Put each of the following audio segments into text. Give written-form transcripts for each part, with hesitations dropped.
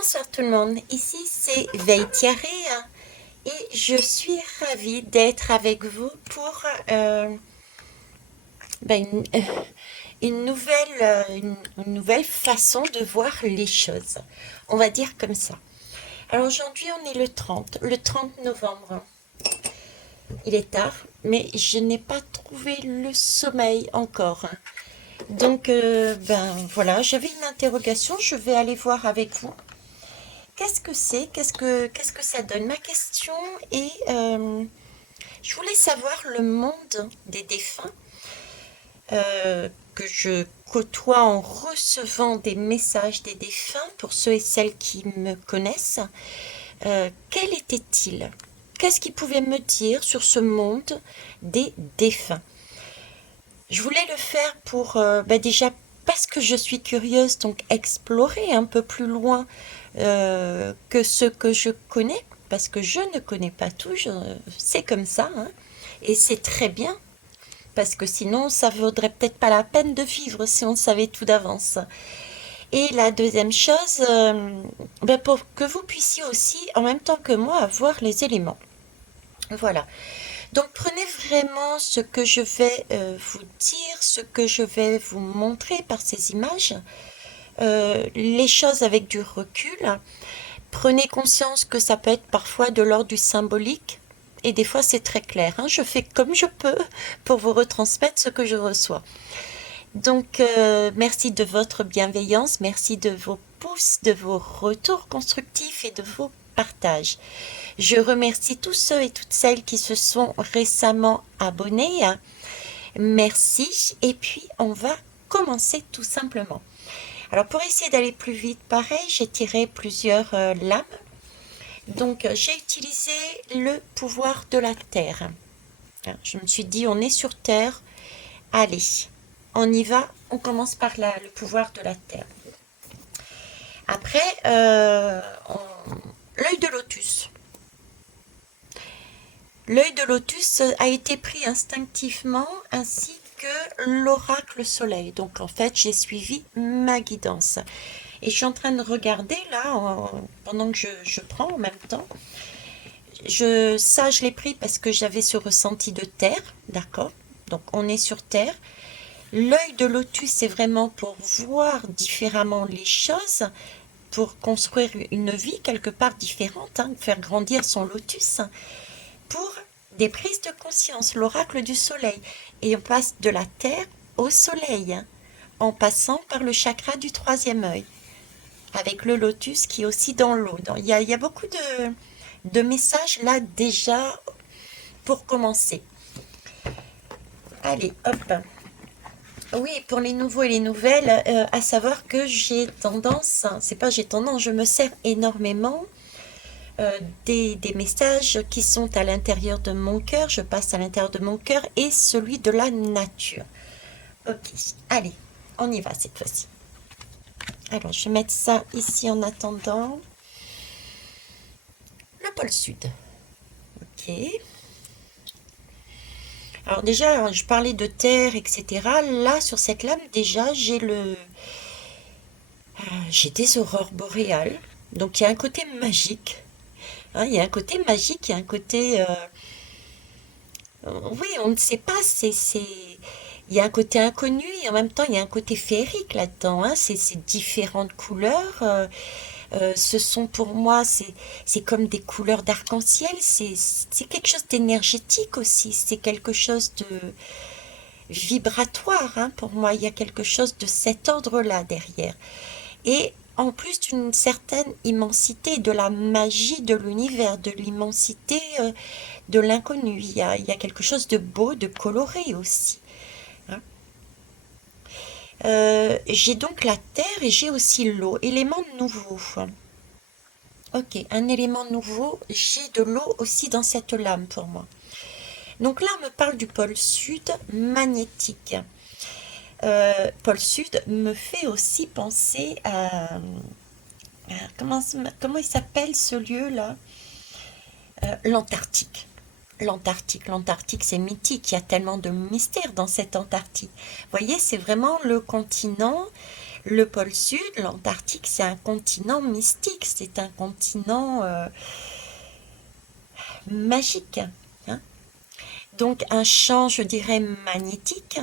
Bonsoir tout le monde, ici c'est Veitiaré et je suis ravie d'être avec vous pour ben, une nouvelle façon de voir les choses. On va dire comme ça. Alors aujourd'hui on est le trente novembre. Il est tard, mais je n'ai pas trouvé le sommeil encore. Donc ben voilà, j'avais une interrogation, je vais aller voir avec vous. Qu'est-ce que c'est? Qu'est-ce que ça donne? Ma question est, je voulais savoir le monde des défunts que je côtoie en recevant des messages des défunts pour ceux et celles qui me connaissent. Quel était-il? Qu'est-ce qu'ils pouvaient me dire sur ce monde des défunts? Je voulais le faire pour, déjà parce que je suis curieuse, donc explorer un peu plus loin que ce que je connais, parce que je ne connais pas tout, c'est comme ça, hein, et c'est très bien, parce que sinon ça vaudrait peut-être pas la peine de vivre si on savait tout d'avance. Et la deuxième chose, pour que vous puissiez aussi, en même temps que moi, avoir les éléments. Voilà. Donc prenez vraiment ce que je vais vous dire, ce que je vais vous montrer par ces images, les choses avec du recul. Prenez conscience que ça peut être parfois de l'ordre du symbolique et des fois c'est très clair, hein. Je fais comme je peux pour vous retransmettre ce que je reçois. Donc merci de votre bienveillance, merci de vos pouces, de vos retours constructifs et de vos partages. Je remercie tous ceux et toutes celles qui se sont récemment abonnés. Merci. Et puis, on va commencer tout simplement. Alors, pour essayer d'aller plus vite, pareil, j'ai tiré plusieurs lames. Donc, j'ai utilisé le pouvoir de la Terre. Alors, je me suis dit, on est sur Terre. Allez, on y va. On commence par le pouvoir de la Terre. Après, l'œil de lotus. L'œil de lotus a été pris instinctivement ainsi que l'oracle soleil. Donc en fait, j'ai suivi ma guidance. Et je suis en train de regarder là, pendant que je prends en même temps. Ça, je l'ai pris parce que j'avais ce ressenti de terre, d'accord? Donc on est sur terre. L'œil de lotus, c'est vraiment pour voir différemment les choses, pour construire une vie quelque part différente, hein, faire grandir son lotus, pour des prises de conscience, l'oracle du soleil. Et on passe de la terre au soleil, hein, en passant par le chakra du troisième œil, avec le lotus qui est aussi dans l'eau. Il y a beaucoup de messages là déjà pour commencer. Allez, hop. Oui, pour les nouveaux et les nouvelles, à savoir que j'ai tendance, c'est pas j'ai tendance, je me sers énormément des messages qui sont à l'intérieur de mon cœur, je passe à l'intérieur de mon cœur et celui de la nature. Ok, allez, on y va cette fois-ci. Alors, je vais mettre ça ici en attendant. Le pôle sud. Ok. Alors déjà, je parlais de terre, etc. Là, sur cette lame, déjà, j'ai des aurores boréales. Donc, il y a un côté magique. Hein, il y a un côté magique, il y a un côté... oui, on ne sait pas, il y a un côté inconnu et en même temps, il y a un côté féerique là-dedans, hein. C'est différentes couleurs. Ce sont pour moi, c'est comme des couleurs d'arc-en-ciel. C'est quelque chose d'énergétique aussi. C'est quelque chose de vibratoire, hein. Pour moi, il y a quelque chose de cet ordre-là derrière. Et en plus d'une certaine immensité, de la magie de l'univers, de l'immensité de l'inconnu. Il y a quelque chose de beau, de coloré aussi, hein. J'ai donc la terre et j'ai aussi l'eau, élément nouveau. Ok, un élément nouveau, j'ai de l'eau aussi dans cette lame pour moi. Donc là, on me parle du pôle sud magnétique. Pôle sud me fait aussi penser comment il s'appelle ce lieu-là? L'Antarctique. L'Antarctique, c'est mythique. Il y a tellement de mystères dans cette Antarctique. Vous voyez, c'est vraiment le continent. Le pôle Sud, l'Antarctique, c'est un continent mystique, c'est un continent magique, hein. Donc un champ, je dirais, magnétique.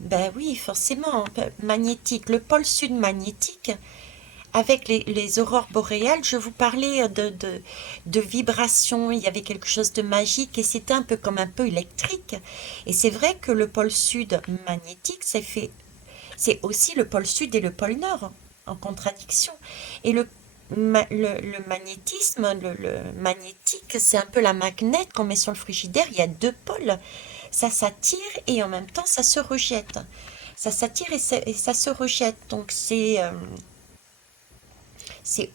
Ben oui, forcément, magnétique. Le pôle Sud magnétique, avec les aurores boréales, je vous parlais de vibrations, il y avait quelque chose de magique et c'était un peu comme un peu électrique. Et c'est vrai que le pôle Sud magnétique, c'est aussi le pôle Sud et le pôle Nord, en contradiction. Et le magnétisme, le magnétique, c'est un peu la magnète qu'on met sur le frigidaire, il y a deux pôles. Ça s'attire et en même temps ça se rejette. Ça s'attire et ça se rejette. Donc c'est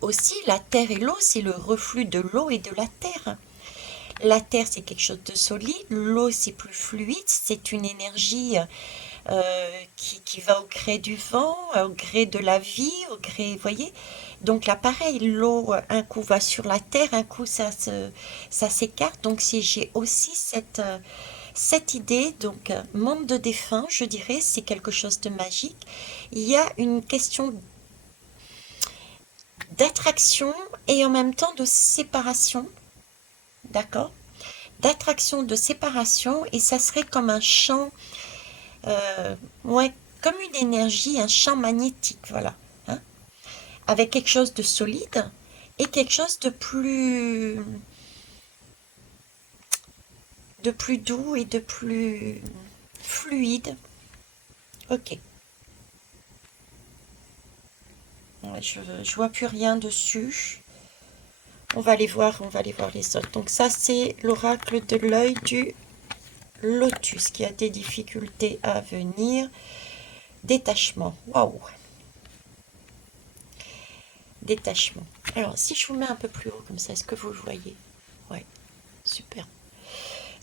aussi la terre et l'eau, c'est le reflux de l'eau et de la terre. La terre, c'est quelque chose de solide, l'eau, c'est plus fluide, c'est une énergie qui va au gré du vent, au gré de la vie, au gré, vous voyez. Donc là, pareil, l'eau, un coup va sur la terre, un coup ça s'écarte. Donc si j'ai aussi cette idée, donc monde de défunts, je dirais, c'est quelque chose de magique. Il y a une question d'attraction et en même temps de séparation, d'accord? D'attraction, de séparation, et ça serait comme un champ, ouais, comme une énergie, un champ magnétique, voilà, hein, avec quelque chose de solide et quelque chose de plus doux et de plus fluide. Ok, ouais, je vois plus rien dessus. On va aller voir les autres. Donc ça, c'est l'oracle de l'œil du lotus qui a des difficultés à venir. Détachement. Waouh. Détachement. Alors, si je vous mets un peu plus haut comme ça, est-ce que vous le voyez? Ouais, super.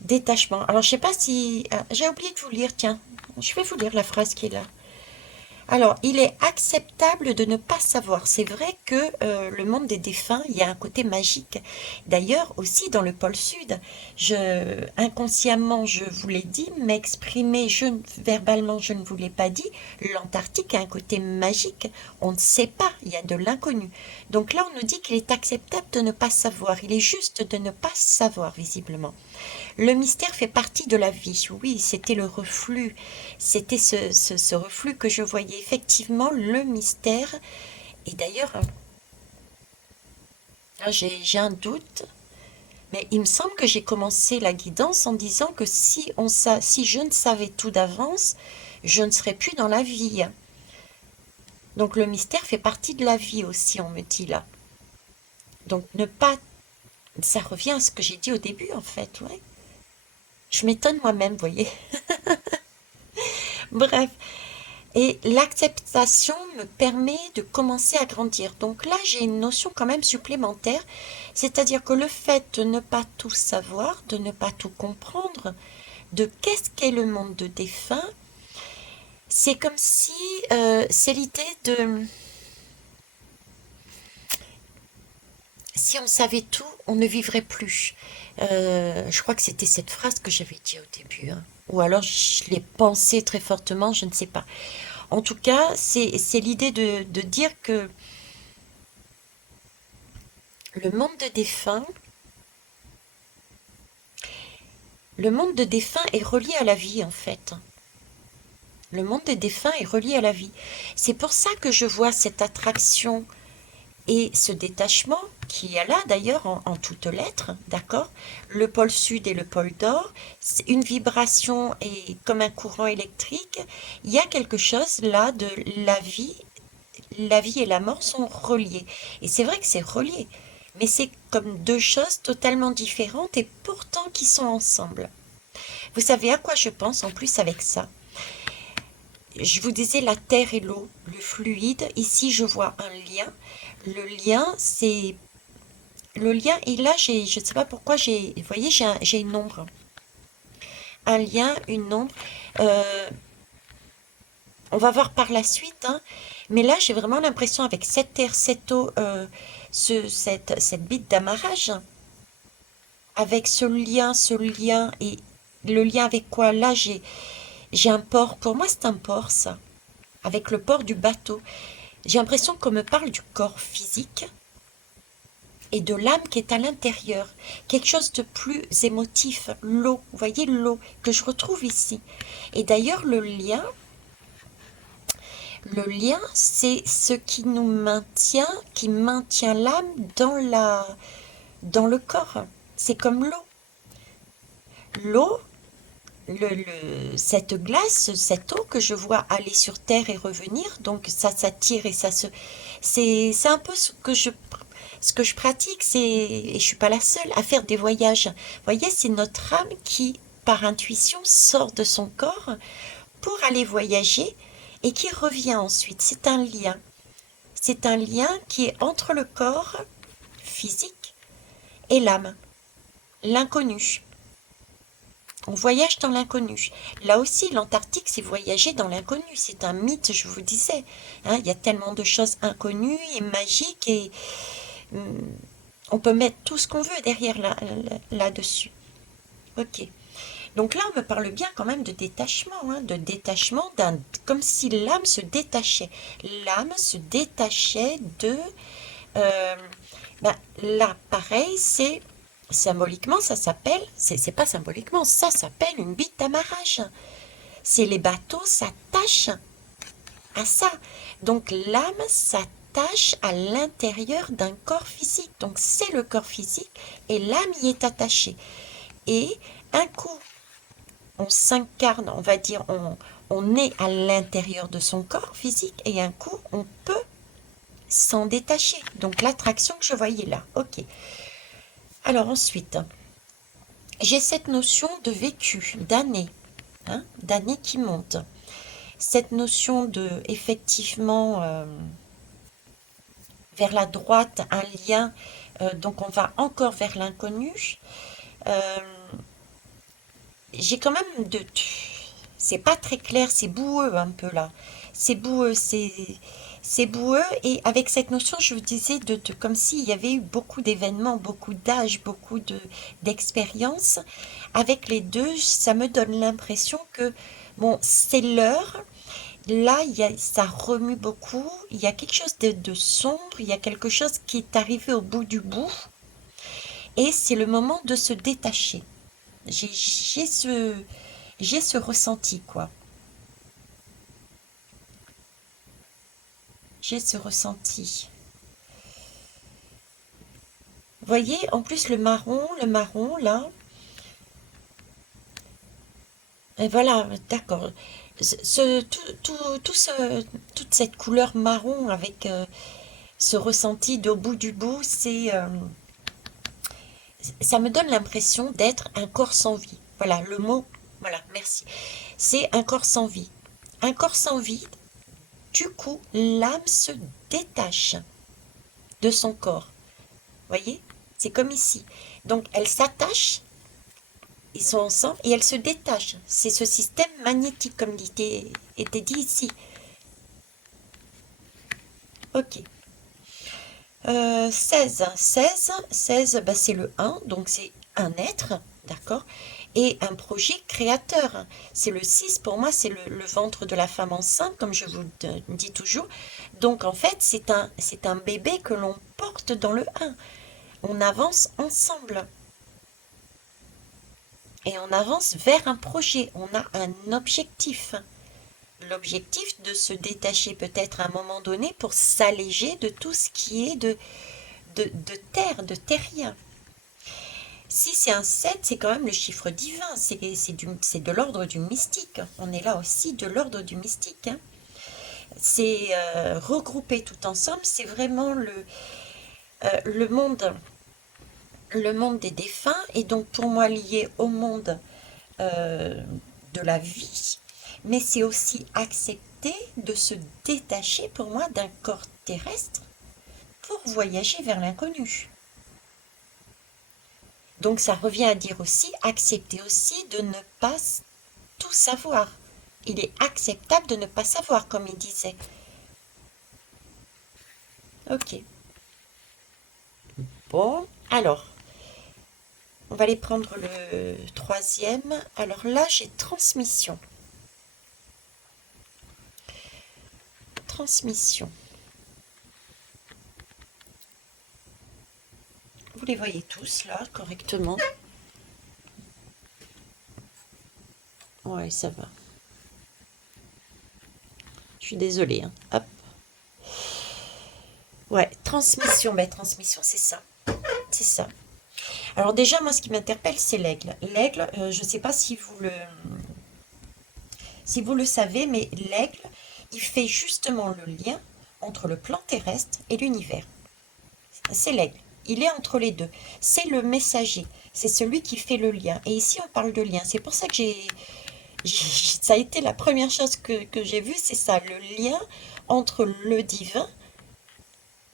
Détachement. Alors, je sais pas si... j'ai oublié de vous lire, tiens. Je vais vous lire la phrase qui est là. Alors, il est acceptable de ne pas savoir. C'est vrai que le monde des défunts, il y a un côté magique. D'ailleurs, aussi dans le pôle Sud, inconsciemment, je vous l'ai dit, mais exprimé verbalement, je ne vous l'ai pas dit, l'Antarctique a un côté magique. On ne sait pas, il y a de l'inconnu. Donc là, on nous dit qu'il est acceptable de ne pas savoir. Il est juste de ne pas savoir, visiblement. Le mystère fait partie de la vie. Oui, c'était le reflux. C'était ce reflux que je voyais. Effectivement, le mystère. Et d'ailleurs, là, j'ai un doute, mais il me semble que j'ai commencé la guidance en disant que si je ne savais tout d'avance, je ne serais plus dans la vie. Donc le mystère fait partie de la vie aussi, on me dit là. Donc ne pas... Ça revient à ce que j'ai dit au début, en fait, ouais. Je m'étonne moi-même, vous voyez. Bref, et l'acceptation me permet de commencer à grandir. Donc là, j'ai une notion quand même supplémentaire, c'est-à-dire que le fait de ne pas tout savoir, de ne pas tout comprendre, de qu'est-ce qu'est le monde de défunts, c'est comme si c'est l'idée de si on savait tout, on ne vivrait plus. Je crois que c'était cette phrase que j'avais dit au début, hein. Ou alors je l'ai pensée très fortement, je ne sais pas. En tout cas, c'est l'idée de dire que le monde de défunts, le monde de défunts est relié à la vie en fait. Le monde des défunts est relié à la vie. C'est pour ça que je vois cette attraction et ce détachement qui est là d'ailleurs en toutes lettres, d'accord? Le pôle sud et le pôle nord, c'est une vibration et comme un courant électrique, il y a quelque chose là de la vie et la mort sont reliées. Et c'est vrai que c'est relié, mais c'est comme deux choses totalement différentes et pourtant qui sont ensemble. Vous savez à quoi je pense en plus avec ça? Je vous disais la terre et l'eau, le fluide. Ici, je vois un lien. Le lien, c'est le lien. Et là, je ne sais pas pourquoi vous voyez, j'ai une ombre. Un lien, une ombre. Euh, on va voir par la suite, hein. Mais là, j'ai vraiment l'impression avec cette terre, cette eau, cette bite d'amarrage, avec ce lien et le lien avec quoi? Là, J'ai un port, pour moi c'est un port ça, avec le port du bateau. J'ai l'impression qu'on me parle du corps physique et de l'âme qui est à l'intérieur. Quelque chose de plus émotif, l'eau, vous voyez l'eau que je retrouve ici. Et d'ailleurs le lien, c'est ce qui nous maintient, qui maintient l'âme dans le corps. C'est comme l'eau. L'eau, cette glace, cette eau que je vois aller sur Terre et revenir, donc ça s'attire et ça se... C'est un peu ce que je pratique, et je suis pas la seule à faire des voyages. Vous voyez, c'est notre âme qui, par intuition, sort de son corps pour aller voyager et qui revient ensuite. C'est un lien. C'est un lien qui est entre le corps physique et l'âme, l'inconnu. On voyage dans l'inconnu. Là aussi, l'Antarctique, c'est voyager dans l'inconnu. C'est un mythe, je vous disais. Hein, il y a tellement de choses inconnues et magiques et hum, on peut mettre tout ce qu'on veut derrière là-dessus. Ok. Donc là, on me parle bien quand même de détachement, hein, de détachement comme si l'âme se détachait. L'âme se détachait de... euh, ben, là, pareil, c'est symboliquement, ça s'appelle, c'est pas symboliquement, ça s'appelle une bite d'amarrage. C'est les bateaux s'attachent à ça. Donc l'âme s'attache à l'intérieur d'un corps physique. Donc c'est le corps physique et l'âme y est attachée. Et un coup, on s'incarne, on va dire, on est à l'intérieur de son corps physique et un coup, on peut s'en détacher. Donc l'attraction que je voyais là. Ok. Alors ensuite, j'ai cette notion de vécu, d'année, hein, d'année qui monte. Cette notion de, effectivement, vers la droite, un lien, donc on va encore vers l'inconnu. Euh, j'ai quand même de... C'est pas très clair, c'est boueux un peu là. C'est boueux, c'est boueux. Et avec cette notion, je vous disais, comme s'il y avait eu beaucoup d'événements, beaucoup d'âges, beaucoup d'expériences. Avec les deux, ça me donne l'impression que, bon, c'est l'heure. Là, ça remue beaucoup. Il y a quelque chose de sombre. Il y a quelque chose qui est arrivé au bout du bout. Et c'est le moment de se détacher. J'ai ce ressenti, quoi. J'ai ce ressenti. Vous voyez, en plus, le marron, là, et voilà, d'accord. Toute cette couleur marron avec ce ressenti d'au bout du bout, ça me donne l'impression d'être un corps sans vie. Voilà, le mot, voilà, merci. C'est un corps sans vie. Un corps sans vie, du coup, l'âme se détache de son corps. Voyez? C'est comme ici. Donc, elle s'attache, ils sont ensemble, et elle se détache. C'est ce système magnétique, comme il était dit ici. Ok. 16, bah, c'est le 1, donc c'est un être, d'accord? Et un projet créateur. C'est le 6 pour moi, c'est le ventre de la femme enceinte, comme je vous dis toujours. Donc en fait, c'est un bébé que l'on porte dans le 1. On avance ensemble. Et on avance vers un projet. On a un objectif. L'objectif de se détacher peut-être à un moment donné pour s'alléger de tout ce qui est de terre, de terrien. Si c'est un 7, c'est quand même le chiffre divin, c'est de l'ordre du mystique. On est là aussi de l'ordre du mystique, hein. C'est regroupé tout ensemble, c'est vraiment le monde, le monde des défunts, et donc pour moi lié au monde euh, de la vie, mais c'est aussi accepter de se détacher pour moi d'un corps terrestre pour voyager vers l'inconnu. Donc ça revient à dire aussi, accepter aussi de ne pas tout savoir. Il est acceptable de ne pas savoir, comme il disait. Ok. Bon, alors, on va aller prendre le troisième. Alors là, j'ai transmission. transmission. Vous les voyez tous là correctement? Ouais, ça va. Je suis désolée, hein. Hop. Ouais, transmission. Ben, transmission, c'est ça. C'est ça. Alors déjà, moi, ce qui m'interpelle, c'est l'aigle. L'aigle, je ne sais pas si vous le savez, mais l'aigle, il fait justement le lien entre le plan terrestre et l'univers. C'est l'aigle. Il est entre les deux. C'est le messager. C'est celui qui fait le lien. Et ici, on parle de lien. C'est pour ça que ça a été la première chose que j'ai vue, c'est ça, le lien entre le divin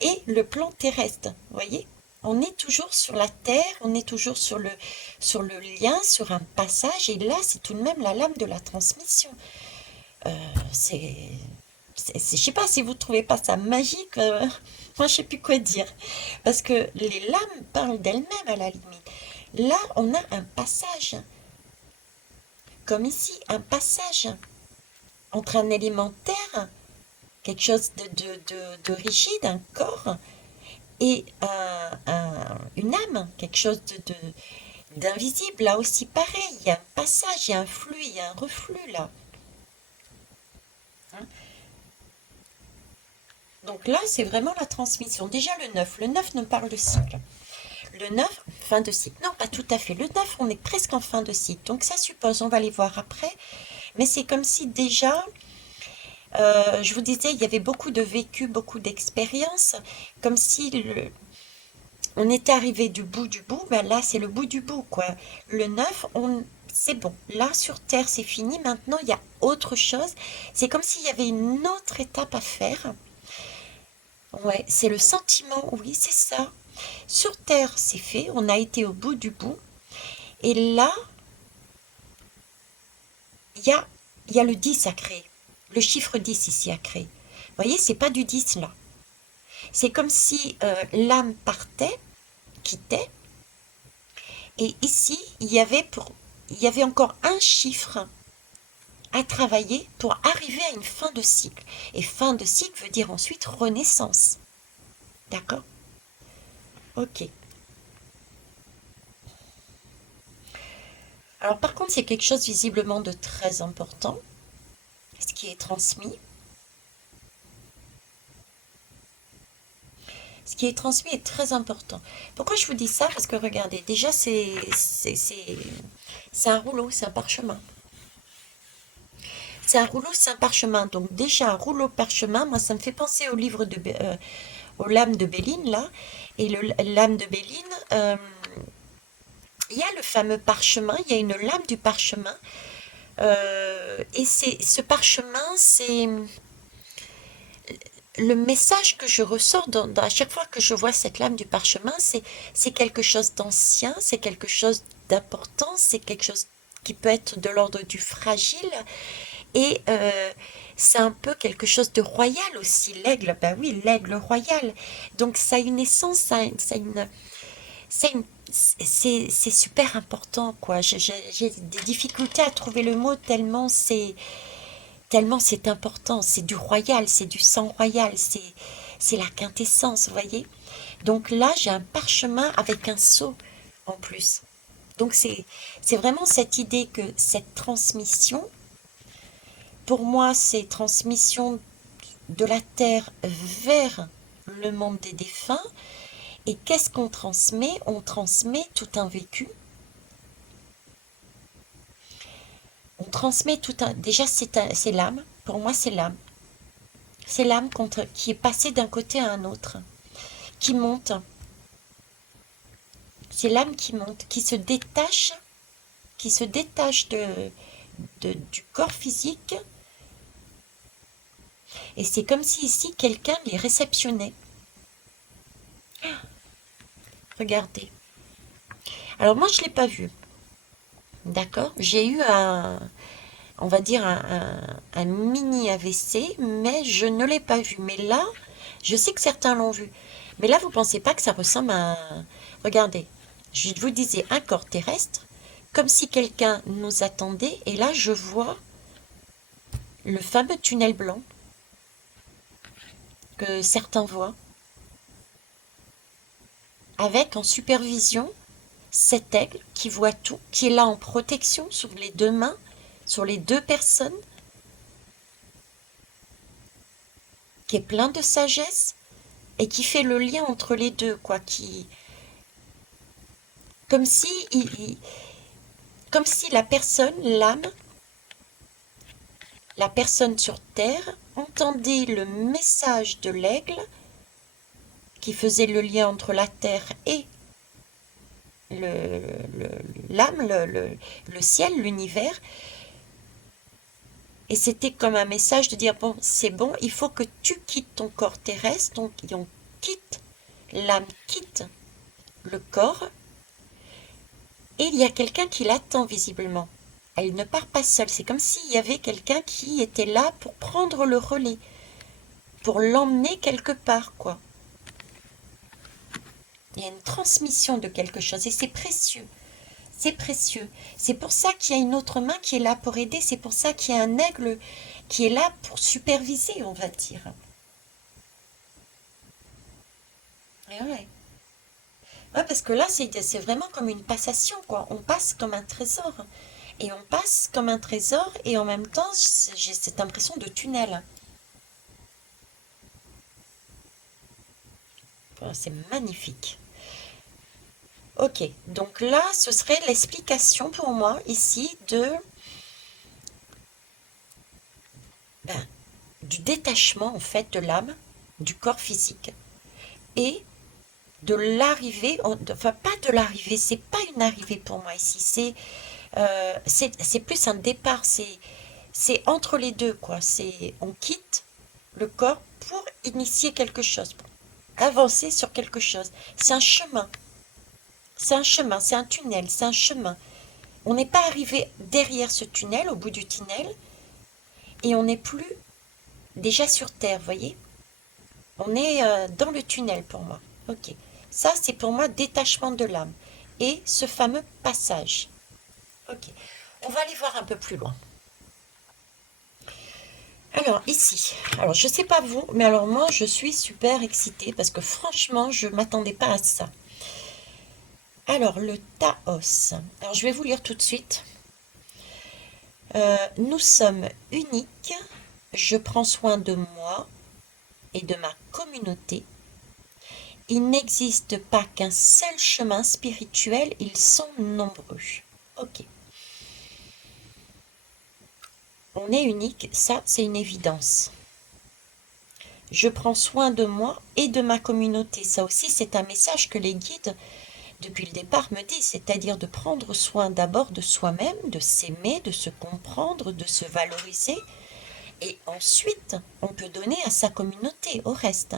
et le plan terrestre. Vous voyez? On est toujours sur la terre, on est toujours sur le lien, sur un passage. Et là, c'est tout de même la lame de la transmission. C'est, je sais pas si vous trouvez pas ça magique. Moi, je sais plus quoi dire. Parce que les lames parlent d'elles-mêmes à la limite. Là, on a un passage. Comme ici, un passage entre un élémentaire, quelque chose de rigide, un corps, et une âme, quelque chose d'invisible. Là aussi, pareil, il y a un passage, il y a un flux, il y a un reflux là. Hein. Donc là, c'est vraiment la transmission. Déjà le 9 nous parle de cycle. Le 9, fin de cycle. Non, pas tout à fait. Le 9, on est presque en fin de cycle. Donc ça suppose, on va les voir après, mais c'est comme si déjà, je vous disais, il y avait beaucoup de vécu, beaucoup d'expériences, comme si on était arrivé du bout, ben là c'est le bout du bout, quoi. Le 9, c'est bon. Là sur Terre, c'est fini. Maintenant, il y a autre chose. C'est comme s'il y avait une autre étape à faire. Ouais, c'est le sentiment, oui, c'est ça. Sur Terre, c'est fait. On a été au bout du bout. Et là, il y a, il y a le 10 à créer. Le chiffre 10 ici à créer. Vous voyez, c'est pas du 10 là. C'est comme si l'âme partait, quittait, et ici, il y avait encore un chiffre à travailler pour arriver à une fin de cycle. Et fin de cycle veut dire ensuite renaissance. D'accord? Ok. Alors par contre, c'est quelque chose visiblement de très important, ce qui est transmis. Ce qui est transmis est très important. Pourquoi je vous dis ça? Parce que regardez, déjà c'est un rouleau, c'est un parchemin. C'est un rouleau, c'est un parchemin. Donc déjà, un rouleau parchemin, moi ça me fait penser au livre aux lames de Béline, là. Et l'âme de Béline, il y a le fameux parchemin, il y a une lame du parchemin. Et ce parchemin, c'est le message que je ressors à chaque fois que je vois cette lame du parchemin, c'est quelque chose d'ancien, c'est quelque chose d'important, c'est quelque chose qui peut être de l'ordre du fragile. Et c'est un peu quelque chose de royal aussi, l'aigle, ben oui, l'aigle royal. Donc ça a une essence, c'est super important, quoi. J'ai des difficultés à trouver le mot tellement c'est important. C'est du royal, c'est du sang royal, c'est la quintessence, vous voyez. Donc là, j'ai un parchemin avec un sceau en plus. Donc c'est vraiment cette idée que cette transmission, pour moi, c'est transmission de la terre vers le monde des défunts. Et qu'est-ce qu'on transmet? On transmet tout un vécu. On transmet tout un... Déjà, c'est l'âme. Pour moi, c'est l'âme. C'est l'âme qui est passée d'un côté à un autre, qui monte. C'est l'âme qui monte, qui se détache du corps physique. Et c'est comme si ici, quelqu'un les réceptionnait. Regardez. Alors moi, je ne l'ai pas vu. D'accord? J'ai eu on va dire un mini AVC, mais je ne l'ai pas vu. Mais là, je sais que certains l'ont vu. Mais là, vous pensez pas que ça ressemble à Regardez, je vous disais un corps terrestre, comme si quelqu'un nous attendait, et là, je vois le fameux tunnel blanc. que certains voient, avec en supervision cet aigle qui voit tout, qui est là en protection sur les deux mains, sur les deux personnes, qui est plein de sagesse et qui fait le lien entre les deux, quoi, qui, comme si, comme si la personne, l'âme, la personne sur Terre entendait le message de l'aigle qui faisait le lien entre la Terre et le, l'âme, le ciel, l'univers. Et c'était comme un message de dire, bon, c'est bon, il faut que tu quittes ton corps terrestre, donc on quitte, l'âme quitte le corps, et il y a quelqu'un qui l'attend visiblement. Elle ne part pas seule, c'est comme s'il y avait quelqu'un qui était là pour prendre le relais, pour l'emmener quelque part, quoi. Il y a une transmission de quelque chose, et c'est précieux. C'est précieux. C'est pour ça qu'il y a une autre main qui est là pour aider. C'est pour ça qu'il y a un aigle qui est là pour superviser, on va dire. Et ouais. Ouais, parce que là, c'est vraiment comme une passation, quoi. On passe comme un trésor. Et on passe comme un trésor, et en même temps, j'ai cette impression de tunnel. Enfin, c'est magnifique. Ok, donc là, ce serait l'explication pour moi ici ben, du détachement en fait de l'âme, du corps physique et de l'arrivée, enfin pas de l'arrivée, c'est pas une arrivée pour moi ici, c'est plus un départ, c'est entre les deux quoi, c'est on quitte le corps pour initier quelque chose, pour avancer sur quelque chose. C'est un chemin, c'est un chemin, c'est un tunnel, c'est un chemin. On n'est pas arrivé derrière ce tunnel, au bout du tunnel, et on n'est plus déjà sur Terre, voyez? On est dans le tunnel pour moi. Ok. Ça, c'est pour moi détachement de l'âme. Et ce fameux passage. Ok. On va aller voir un peu plus loin. Alors, ici. Alors, je sais pas vous, mais alors moi, je suis super excitée parce que franchement, je m'attendais pas à ça. Alors, le Taos. Alors, je vais vous lire tout de suite. Nous sommes uniques. Je prends soin de moi et de ma communauté. Il n'existe pas qu'un seul chemin spirituel, ils sont nombreux. Ok. On est unique, ça c'est une évidence. Je prends soin de moi et de ma communauté. Ça aussi c'est un message que les guides depuis le départ me disent, c'est-à-dire de prendre soin d'abord de soi-même, de s'aimer, de se comprendre, de se valoriser. Et ensuite, on peut donner à sa communauté, au reste.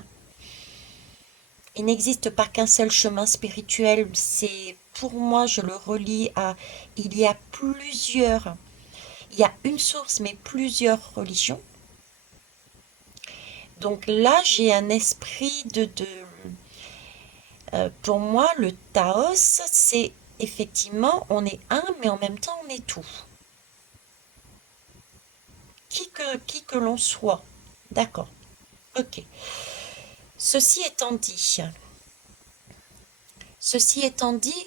Il n'existe pas qu'un seul chemin spirituel. C'est, pour moi, je le relie à, il y a plusieurs, il y a une source, mais plusieurs religions. Donc là, j'ai un esprit pour moi, le Taos, c'est effectivement, on est un, mais en même temps, on est tout. Qui que l'on soit. D'accord. Ok. Ceci étant dit, ceci étant dit,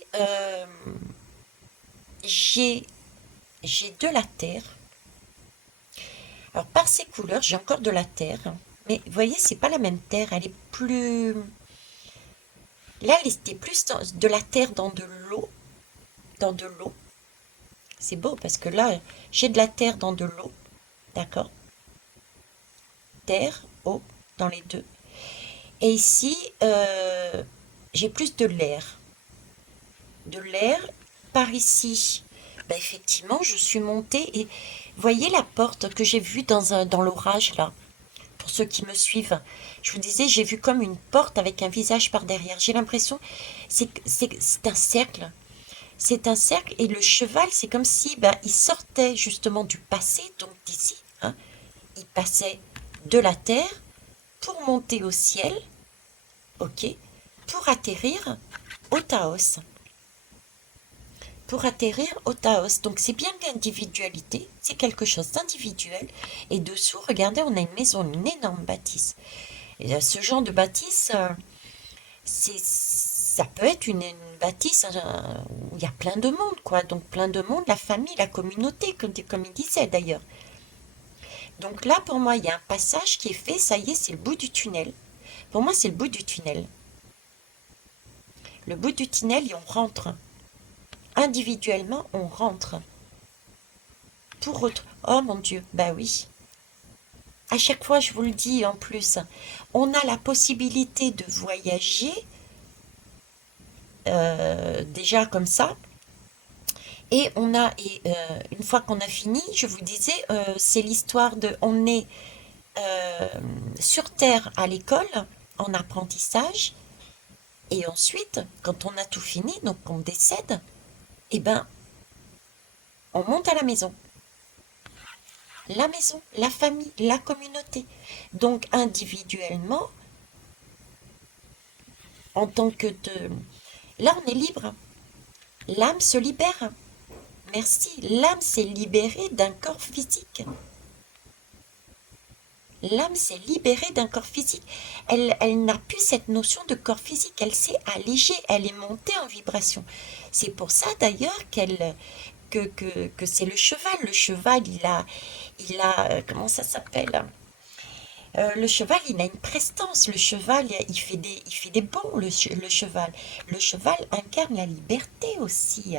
j'ai j'ai de la terre. Alors par ces couleurs, j'ai encore de la terre. Mais vous voyez, c'est pas la même terre. Elle est plus. Là, c'était plus de la terre dans de l'eau. Dans de l'eau. C'est beau parce que là, j'ai de la terre dans de l'eau. D'accord? Terre, eau, dans les deux. Et ici, j'ai plus de l'air. De l'air. Par ici, ben, effectivement, je suis montée et voyez la porte que j'ai vue dans l'orage là. Pour ceux qui me suivent, je vous disais, j'ai vu comme une porte avec un visage par derrière. J'ai l'impression, c'est un cercle. C'est un cercle et le cheval, c'est comme si ben, il sortait justement du passé, donc d'ici. Hein. Il passait de la terre pour monter au ciel, ok, pour atterrir au Taos. Pour atterrir au Taos. Donc c'est bien l'individualité, c'est quelque chose d'individuel. Et dessous, regardez, on a une maison, une énorme bâtisse. Et ce genre de bâtisse, ça peut être une bâtisse où il y a plein de monde, quoi. Donc plein de monde, la famille, la communauté, comme il disait d'ailleurs. Donc là, pour moi, il y a un passage qui est fait, ça y est, c'est le bout du tunnel. Pour moi, c'est le bout du tunnel. Le bout du tunnel, et on rentre. Individuellement, on rentre. Pour autre. Oh mon Dieu, bah oui. À chaque fois, je vous le dis en plus, on a la possibilité de voyager déjà comme ça. Une fois qu'on a fini, je vous disais, c'est l'histoire de, on est euh, sur Terre à l'école, en apprentissage, et ensuite, quand on a tout fini, donc on décède, eh ben, on monte à la maison, la famille, la communauté. Donc individuellement, en tant que de... Là, on est libre. L'âme se libère. Merci. L'âme s'est libérée d'un corps physique. L'âme s'est libérée d'un corps physique. Elle n'a plus cette notion de corps physique. Elle s'est allégée. Elle est montée en vibration. C'est pour ça d'ailleurs que c'est le cheval. Le cheval, comment ça s'appelle? Le cheval, il a une prestance. Le cheval, il fait des bonds, le cheval. Le cheval incarne la liberté aussi.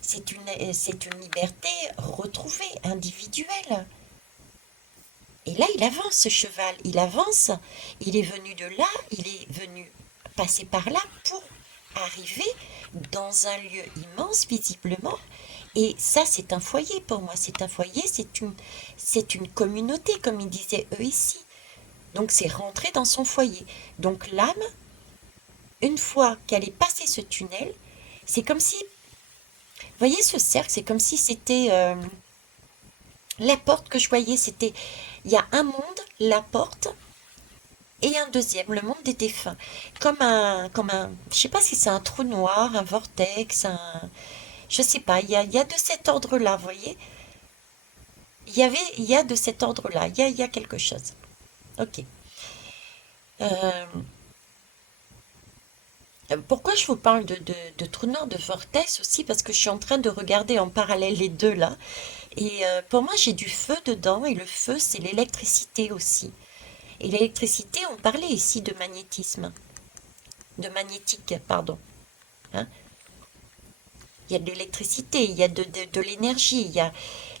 C'est une liberté retrouvée, individuelle. Et là, il avance, ce cheval. Il avance. Il est venu de là. Il est venu passer par là pour arriver dans un lieu immense, visiblement. Et ça, c'est un foyer pour moi. C'est un foyer, c'est une communauté, comme ils disaient eux ici. Donc, c'est rentrer dans son foyer. Donc, l'âme, une fois qu'elle est passée ce tunnel, c'est comme si, vous voyez ce cercle, c'est comme si c'était la porte que je voyais, c'était, il y a un monde, la porte, et un deuxième, le monde des défunts. Je sais pas si c'est un trou noir, un vortex, je sais pas, il y a de cet ordre-là, vous voyez. Il y a de cet ordre-là, il y a quelque chose. Ok. Euh, Pourquoi je vous parle de trou noir, de vortex aussi? Parce que je suis en train de regarder en parallèle les deux là. Et pour moi, j'ai du feu dedans, et le feu, c'est l'électricité aussi. Et l'électricité, on parlait ici de magnétisme, de magnétique, pardon. Hein. Il y a de l'électricité, il y a de l'énergie.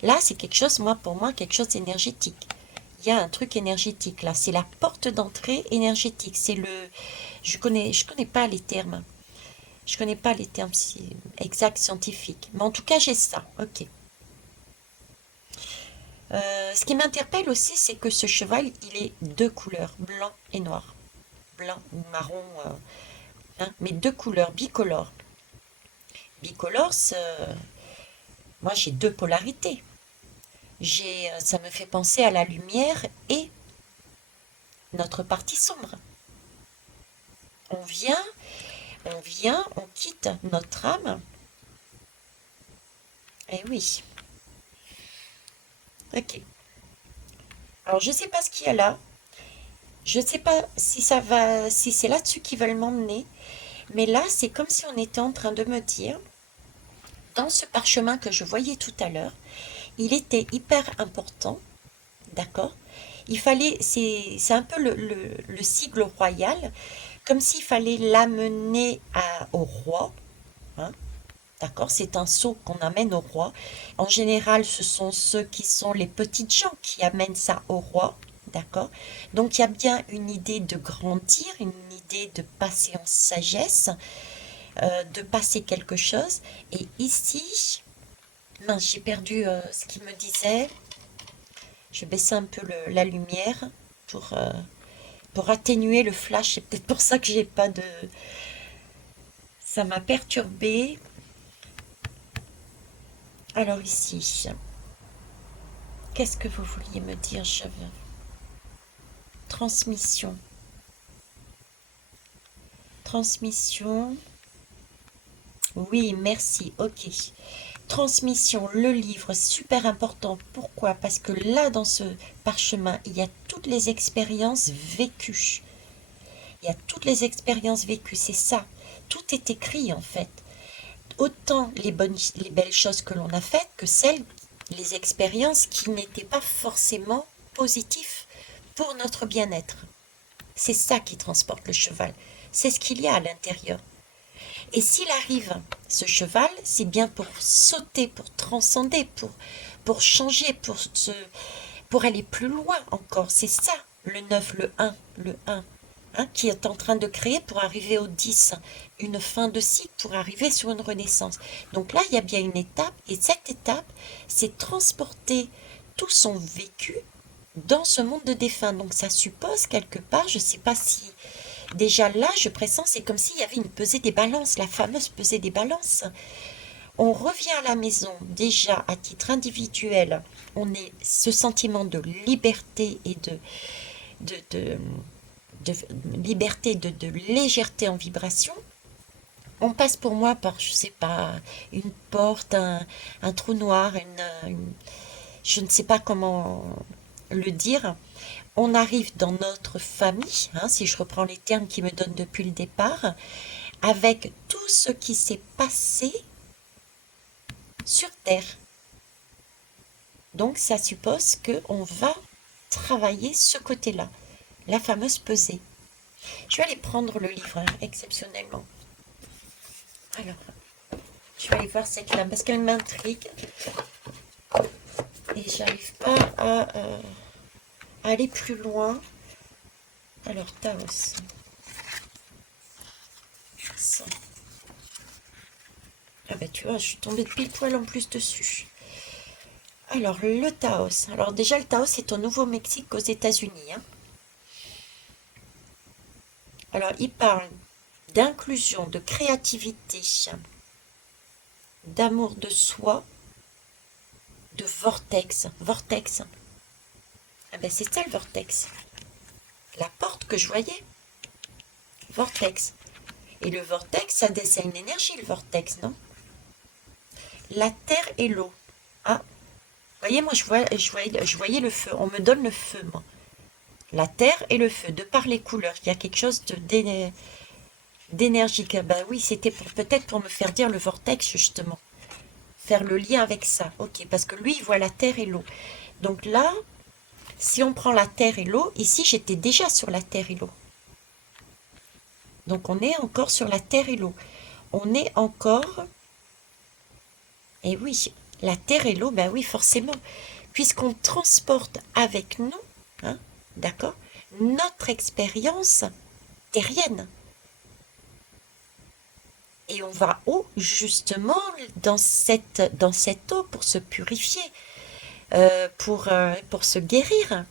Là, c'est quelque chose, moi, pour moi, quelque chose d'énergétique. Il y a un truc énergétique là. C'est la porte d'entrée énergétique. Je connais pas les termes. Je connais pas les termes exacts scientifiques. Mais en tout cas, j'ai ça. Ok. Ce qui m'interpelle aussi, c'est que ce cheval, il est deux couleurs, blanc et noir. Blanc ou marron, hein, mais deux couleurs, bicolores. Bicolores, moi j'ai deux polarités. Ça me fait penser à la lumière et notre partie sombre. On vient, on quitte notre âme. Eh oui, ok. Alors je sais pas ce qu'il y a là. Je sais pas si c'est là-dessus qu'ils veulent m'emmener. Mais là, c'est comme si on était en train de me dire, dans ce parchemin que je voyais tout à l'heure, il était hyper important, d'accord? C'est un peu le sigle royal, comme s'il fallait l'amener au roi, hein, d'accord? C'est un sceau qu'on amène au roi. En général, ce sont ceux qui sont les petites gens qui amènent ça au roi, d'accord? Donc il y a bien une idée de grandir, une idée de passer en sagesse, de passer quelque chose. Et ici, mince, j'ai perdu ce qu'il me disait. Je baissais un peu la lumière pour, euh, pour atténuer le flash. C'est peut-être pour ça que j'ai pas de... Ça m'a perturbé. Alors ici, qu'est-ce que vous vouliez me dire, je veux... Transmission. Transmission. Oui, merci. Ok. Transmission, le livre, super important. Pourquoi? Parce que là, dans ce parchemin, il y a toutes les expériences vécues. Il y a toutes les expériences vécues, c'est ça. Tout est écrit en fait. Autant les belles choses que l'on a faites que les expériences qui n'étaient pas forcément positives pour notre bien-être. C'est ça qui transporte le cheval. C'est ce qu'il y a à l'intérieur. Et s'il arrive, ce cheval, c'est bien pour sauter, pour transcender, pour changer, pour aller plus loin encore. C'est ça, le 9, le 1, hein, qui est en train de créer pour arriver au 10, une fin de cycle pour arriver sur une renaissance. Donc là, il y a bien une étape, et cette étape, c'est transporter tout son vécu dans ce monde de défunts. Donc ça suppose quelque part, je ne sais pas si déjà là, je pressens, c'est comme s'il y avait une pesée des balances, la fameuse pesée des balances. On revient à la maison déjà à titre individuel, on est ce sentiment de liberté et de, de liberté, de légèreté en vibration. On passe pour moi par, je sais pas, une porte, un trou noir, je ne sais pas comment le dire. On arrive dans notre famille, hein, si je reprends les termes qui me donnent depuis le départ, avec tout ce qui s'est passé sur Terre. Donc ça suppose qu'on va travailler ce côté-là, la fameuse pesée. Je vais aller prendre le livre, hein, exceptionnellement. Alors, je vais aller voir cette lame parce qu'elle m'intrigue et j'arrive pas à aller plus loin. Alors, Taos. Ça. Ah ben tu vois, je suis tombée de pile poil en plus dessus. Alors, le Taos. Alors déjà, le Taos est au Nouveau-Mexique, aux États-Unis. Hein. Alors, il parle d'inclusion, de créativité, d'amour de soi, de vortex. Vortex. Ah ben c'est ça le vortex. La porte que je voyais. Vortex. Et le vortex, ça c'est une énergie, le vortex, non? La terre et l'eau. Ah, vous voyez, moi je voyais le feu. On me donne le feu, moi. La terre et le feu, de par les couleurs. Il y a quelque chose d'énergique. Ben oui, c'était peut-être pour me faire dire le vortex, justement. Faire le lien avec ça. Ok, parce que lui, il voit la terre et l'eau. Donc là, si on prend la terre et l'eau, ici, j'étais déjà sur la terre et l'eau. Donc on est encore sur la terre et l'eau. On est encore... Et oui, la terre et l'eau, ben oui, forcément. Puisqu'on transporte avec nous, hein, d'accord, notre expérience terrienne. Et on va où, justement, dans cette eau pour se purifier, pour se guérir,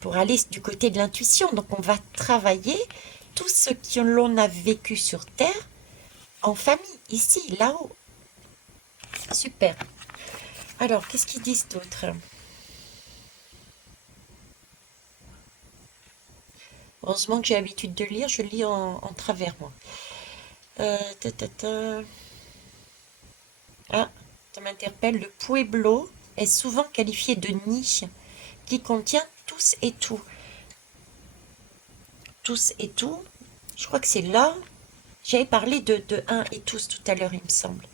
pour aller du côté de l'intuition. Donc on va travailler tout ce que l'on a vécu sur Terre en famille, ici, là-haut. Super. Alors, qu'est-ce qu'ils disent d'autre? Heureusement que j'ai l'habitude de lire, je lis en travers, moi. Ta, ta, ta. Ah, ça m'interpelle. Le Pueblo est souvent qualifié de nid qui contient tous et tout. Tous et tout. Je crois que c'est là. J'avais parlé de un et tous tout à l'heure, il me semble.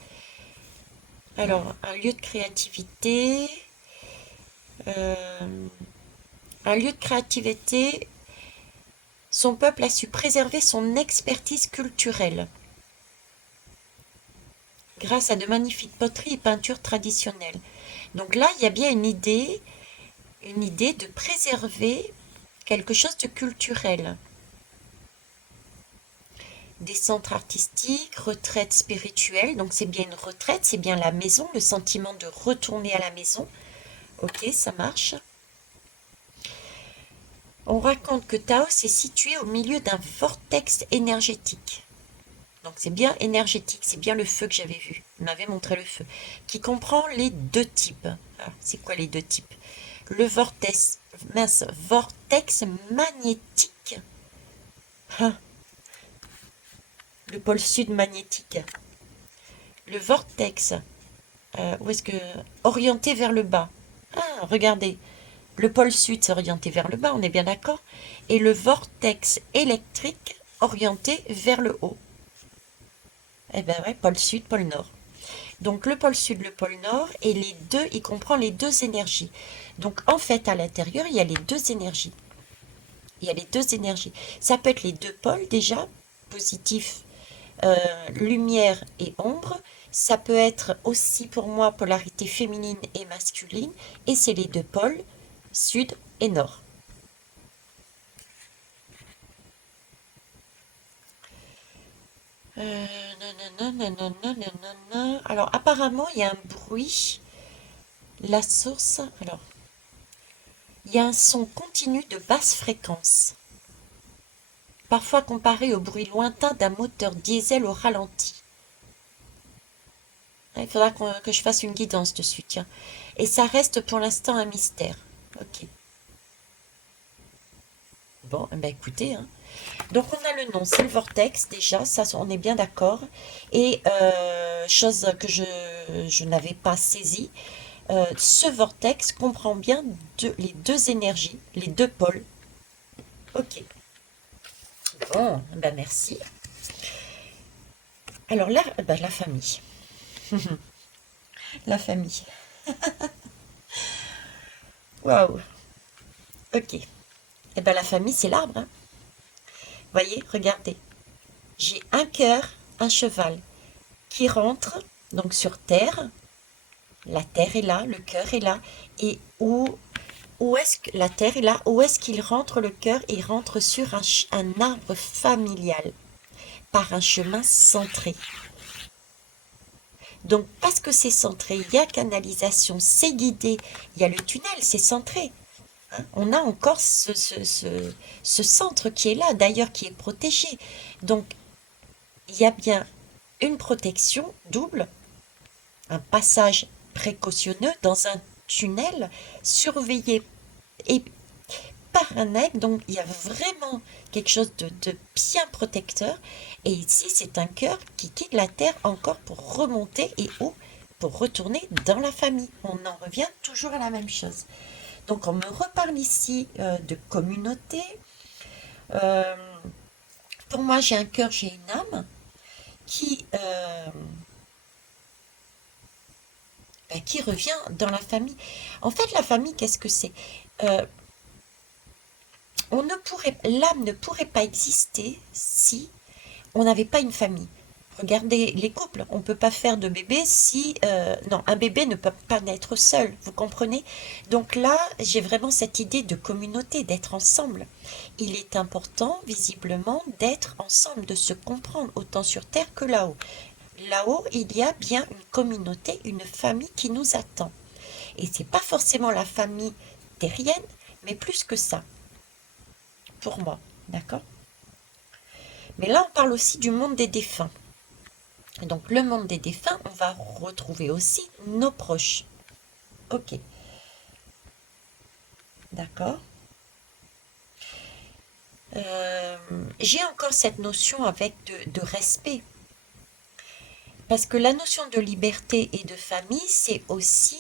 Alors, un lieu de créativité. euh, un lieu de créativité. Son peuple a su préserver son expertise culturelle grâce à de magnifiques poteries et peintures traditionnelles. Donc là, il y a bien une idée de préserver quelque chose de culturel. Des centres artistiques, retraites spirituelles, donc c'est bien une retraite, c'est bien la maison, le sentiment de retourner à la maison. Ok, ça marche. On raconte que Taos est situé au milieu d'un vortex énergétique. Donc c'est bien énergétique, c'est bien le feu que j'avais vu. Il m'avait montré le feu. Qui comprend les deux types. Ah, c'est quoi les deux types? Le vortex magnétique. Ah, le pôle sud magnétique. Le vortex, où est-ce que orienté vers le bas. Ah, regardez, le pôle sud c'est orienté vers le bas, on est bien d'accord? Et le vortex électrique orienté vers le haut. Eh ben ouais, pôle sud, pôle nord. Donc le pôle sud, le pôle nord, et les deux, il comprend les deux énergies. Donc en fait, à l'intérieur, il y a les deux énergies. Il y a les deux énergies. Ça peut être les deux pôles déjà, positif, lumière et ombre. Ça peut être aussi pour moi polarité féminine et masculine. Et c'est les deux pôles, sud et nord. Nanana, nanana, nanana. Alors apparemment, il y a un bruit. La source, alors, il y a un son continu de basse fréquence, parfois comparé au bruit lointain d'un moteur diesel au ralenti. Il faudra que je fasse une guidance dessus, tiens. Et ça reste pour l'instant un mystère. Ok. Bon, eh ben écoutez, hein. Donc on a le nom, c'est le vortex déjà, ça on est bien d'accord. Et chose que je n'avais pas saisie, ce vortex comprend bien les deux énergies, les deux pôles. Ok. Bon, ben merci. Alors là, ben, la famille. La famille. Waouh. Ok. Eh ben la famille, c'est l'arbre, hein. Voyez, regardez. J'ai un cœur, un cheval qui rentre donc sur terre. La terre est là, le cœur est là. Et où est-ce que la terre est là? Où est-ce qu'il rentre le cœur? Il rentre sur un arbre familial par un chemin centré. Donc parce que c'est centré, il y a canalisation, c'est guidé, il y a le tunnel, c'est centré. Hein. On a encore ce centre qui est là, d'ailleurs qui est protégé. Donc il y a bien une protection double, un passage précautionneux dans un tunnel surveillé et par un aigle, donc il y a vraiment quelque chose de bien protecteur. Et ici, c'est un cœur qui quitte la terre encore pour remonter et où pour retourner dans la famille. On en revient toujours à la même chose. Donc on me reparle ici de communauté. Euh, pour moi, j'ai un cœur, j'ai une âme qui revient dans la famille. En fait, la famille, qu'est-ce que c'est? Euh, l'âme ne pourrait pas exister si on n'avait pas une famille. Regardez les couples, on ne peut pas faire de bébé si... non, un bébé ne peut pas naître seul, vous comprenez? Donc là, j'ai vraiment cette idée de communauté, d'être ensemble. Il est important, visiblement, d'être ensemble, de se comprendre, autant sur Terre que là-haut. Là-haut, il y a bien une communauté, une famille qui nous attend. Et c'est pas forcément la famille terrienne, mais plus que ça, pour moi. D'accord? Mais là, on parle aussi du monde des défunts. Donc, le monde des défunts, on va retrouver aussi nos proches. Ok, d'accord. Euh, j'ai encore cette notion avec de respect. Parce que la notion de liberté et de famille, c'est aussi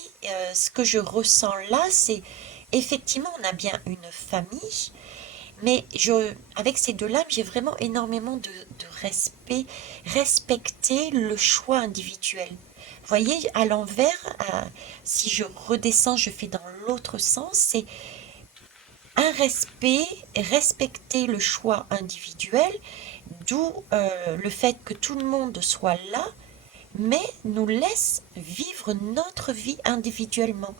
ce que je ressens là, c'est effectivement, on a bien une famille, mais avec ces deux-là, j'ai vraiment énormément de respect, respecter le choix individuel. Vous voyez, à l'envers, si je redescends, je fais dans l'autre sens, c'est un respect, respecter le choix individuel, d'où le fait que tout le monde soit là, mais nous laisse vivre notre vie individuellement.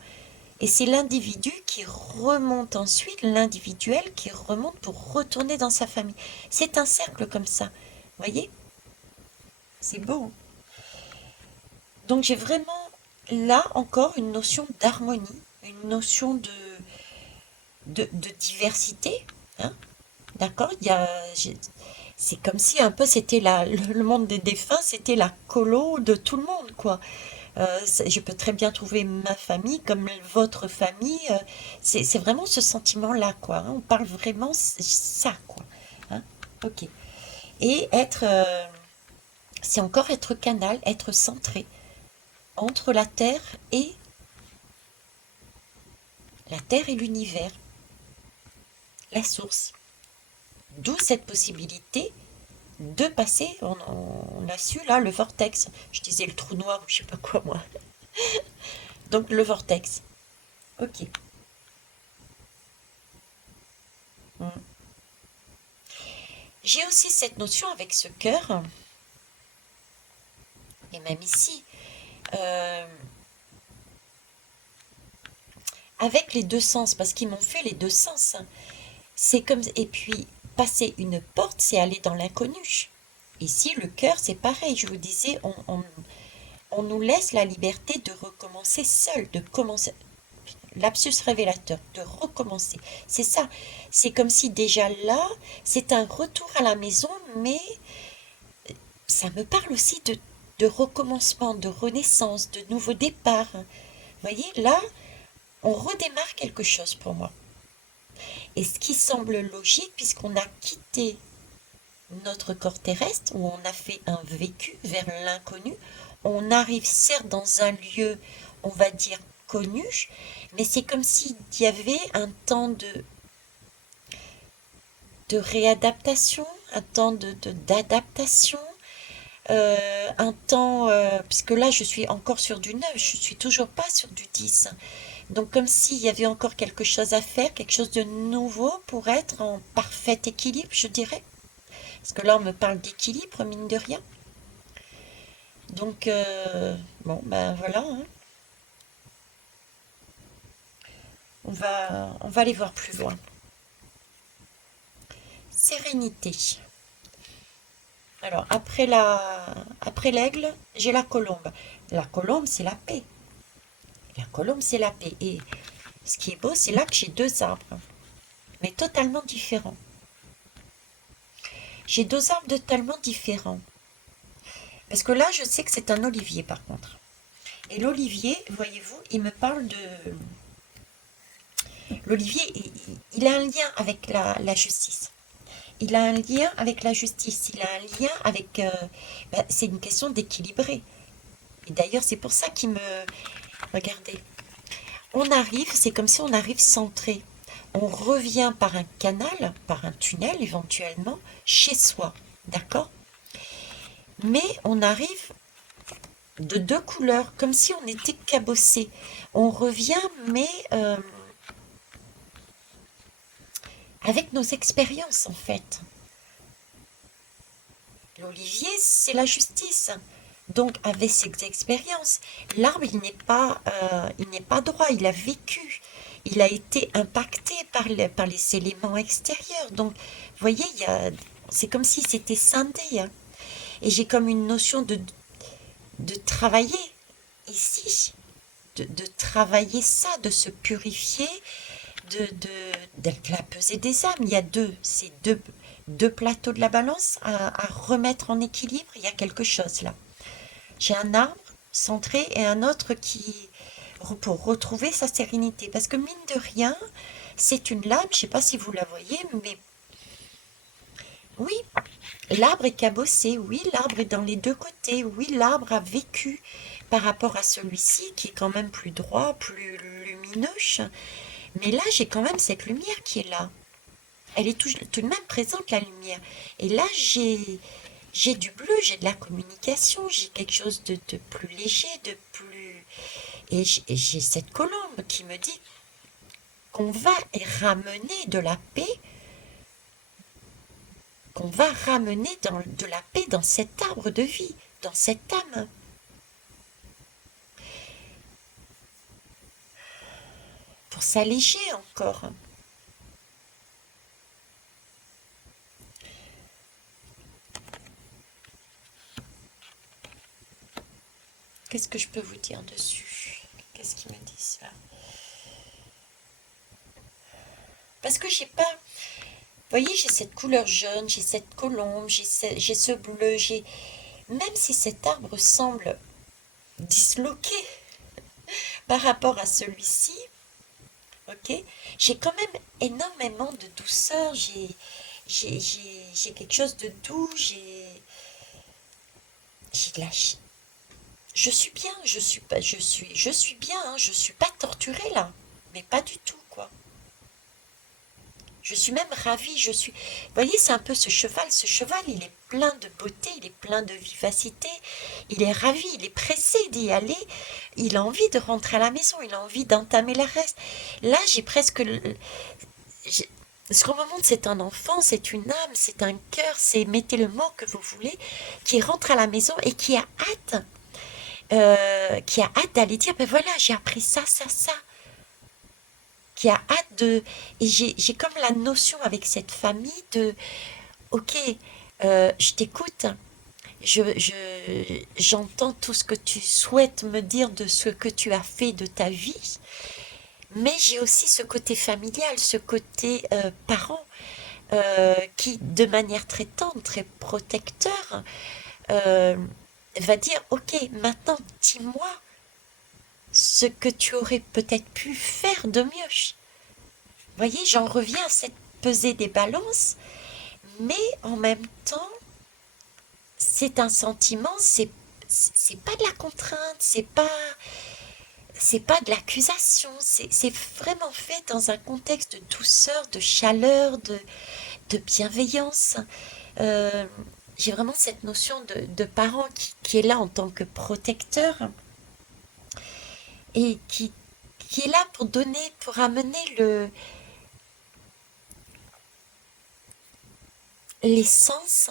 Et c'est l'individu qui remonte ensuite, l'individuel qui remonte pour retourner dans sa famille. C'est un cercle comme ça. Voyez? C'est beau. Donc j'ai vraiment là encore une notion d'harmonie, une notion de diversité. Hein. D'accord? C'est comme si un peu c'était le monde des défunts, c'était la colo de tout le monde, quoi. Je peux très bien trouver ma famille comme votre famille. C'est vraiment ce sentiment-là, quoi. Hein. On parle vraiment ça, quoi. Hein. Ok. Et c'est encore être canal, être centré entre la terre et la Terre et l'univers, la source. D'où cette possibilité de passer, on a su là, le vortex. Je disais le trou noir ou je sais pas quoi moi. Donc le vortex. Ok. Mm. J'ai aussi cette notion avec ce cœur, et même ici, euh, avec les deux sens, parce qu'ils m'ont fait les deux sens. C'est comme, et puis, passer une porte, c'est aller dans l'inconnu. Ici, le cœur, c'est pareil. Je vous disais, on nous laisse la liberté de recommencer seul, de commencer, lapsus révélateur, de recommencer. C'est ça. C'est comme si déjà là, c'est un retour à la maison, mais ça me parle aussi de recommencement, de renaissance, de nouveau départ. Vous voyez, là, on redémarre quelque chose pour moi. Et ce qui semble logique, puisqu'on a quitté notre corps terrestre, où on a fait un vécu vers l'inconnu, on arrive certes dans un lieu, on va dire, connu, mais c'est comme s'il y avait un temps de réadaptation, un temps d'adaptation, un temps, puisque là je suis encore sur du 9, je suis toujours pas sur du 10. Donc comme s'il y avait encore quelque chose à faire, quelque chose de nouveau pour être en parfait équilibre, je dirais. Parce que là, on me parle d'équilibre, mine de rien. Donc, bon, ben voilà, hein. On va aller voir plus loin. Sérénité. Alors, après l'aigle, j'ai la colombe. La colombe, c'est la paix. La colombe, c'est la paix. Et ce qui est beau, c'est là que j'ai deux arbres, mais totalement différents. J'ai deux arbres totalement différents. Parce que là, je sais que c'est un olivier, par contre. Et l'olivier, voyez-vous, il me parle de... L'olivier, il a un lien avec la justice. Il a un lien avec la justice. Il a un lien avec... c'est une question d'équilibrer. Et d'ailleurs, c'est pour ça qu'il me... Regardez. On arrive, c'est comme si on arrive centré. On revient par un canal, par un tunnel éventuellement, chez soi. D'accord? Mais on arrive de deux couleurs, comme si on était cabossé. On revient, mais avec nos expériences, en fait. L'olivier, c'est la justice. Donc, avec ses expériences, l'arbre, il n'est pas droit, il a vécu, il a été impacté par les éléments extérieurs. Donc, vous voyez, c'est comme si c'était scindé, hein. Et j'ai comme une notion de travailler ici, de travailler ça, de se purifier, d'être la pesée des âmes. Il y a c'est deux plateaux de la balance à remettre en équilibre. Il y a quelque chose là. J'ai un arbre centré et un autre pour retrouver sa sérénité. Parce que mine de rien, c'est une lame, je ne sais pas si vous la voyez, mais oui, l'arbre est cabossé, oui, l'arbre est dans les deux côtés, oui, l'arbre a vécu par rapport à celui-ci qui est quand même plus droit, plus lumineux. Mais là, j'ai quand même cette lumière qui est là. Elle est tout de même présente, la lumière. Et là, j'ai du bleu, j'ai de la communication, j'ai quelque chose de plus léger, de plus... Et j'ai cette colombe qui me dit qu'on va ramener de la paix, qu'on va ramener de la paix dans cet arbre de vie, dans cette âme. Pour s'alléger encore. Qu'est-ce que je peux vous dire dessus? Qu'est-ce qu'ils me disent là? Parce que j'ai pas... Vous voyez, j'ai cette couleur jaune, j'ai cette colombe, j'ai ce bleu, même si cet arbre semble disloqué par rapport à celui-ci, ok, j'ai quand même énormément de douceur, j'ai quelque chose de doux, j'ai de la... Je suis bien, je suis pas, je suis bien, hein, je suis pas torturée là, mais pas du tout. Je suis même ravie, Vous voyez, c'est un peu ce cheval. Ce cheval, il est plein de beauté, il est plein de vivacité. Il est ravi, il est pressé d'y aller. Il a envie de rentrer à la maison, il a envie d'entamer la reste. Là, j'ai presque... j'ai- Ce qu'on me montre, c'est un enfant, c'est une âme, c'est un cœur, c'est, mettez le mot que vous voulez, qui rentre à la maison et qui a hâte d'aller dire, ben voilà, j'ai appris ça, ça, ça, qui a hâte de... Et j'ai comme la notion avec cette famille de, ok, je t'écoute, j'entends tout ce que tu souhaites me dire de ce que tu as fait de ta vie, mais j'ai aussi ce côté familial, ce côté parent, qui, de manière très tendre, très protecteur, euh, va dire, ok, maintenant dis-moi ce que tu aurais peut-être pu faire de mieux. Vous voyez, j'en reviens à cette pesée des balances, mais en même temps, c'est un sentiment, c'est pas de la contrainte, c'est pas de l'accusation, c'est vraiment fait dans un contexte de douceur, de chaleur, de bienveillance. Euh, j'ai vraiment cette notion de parent qui est là en tant que protecteur et qui est là pour donner, pour amener l'essence,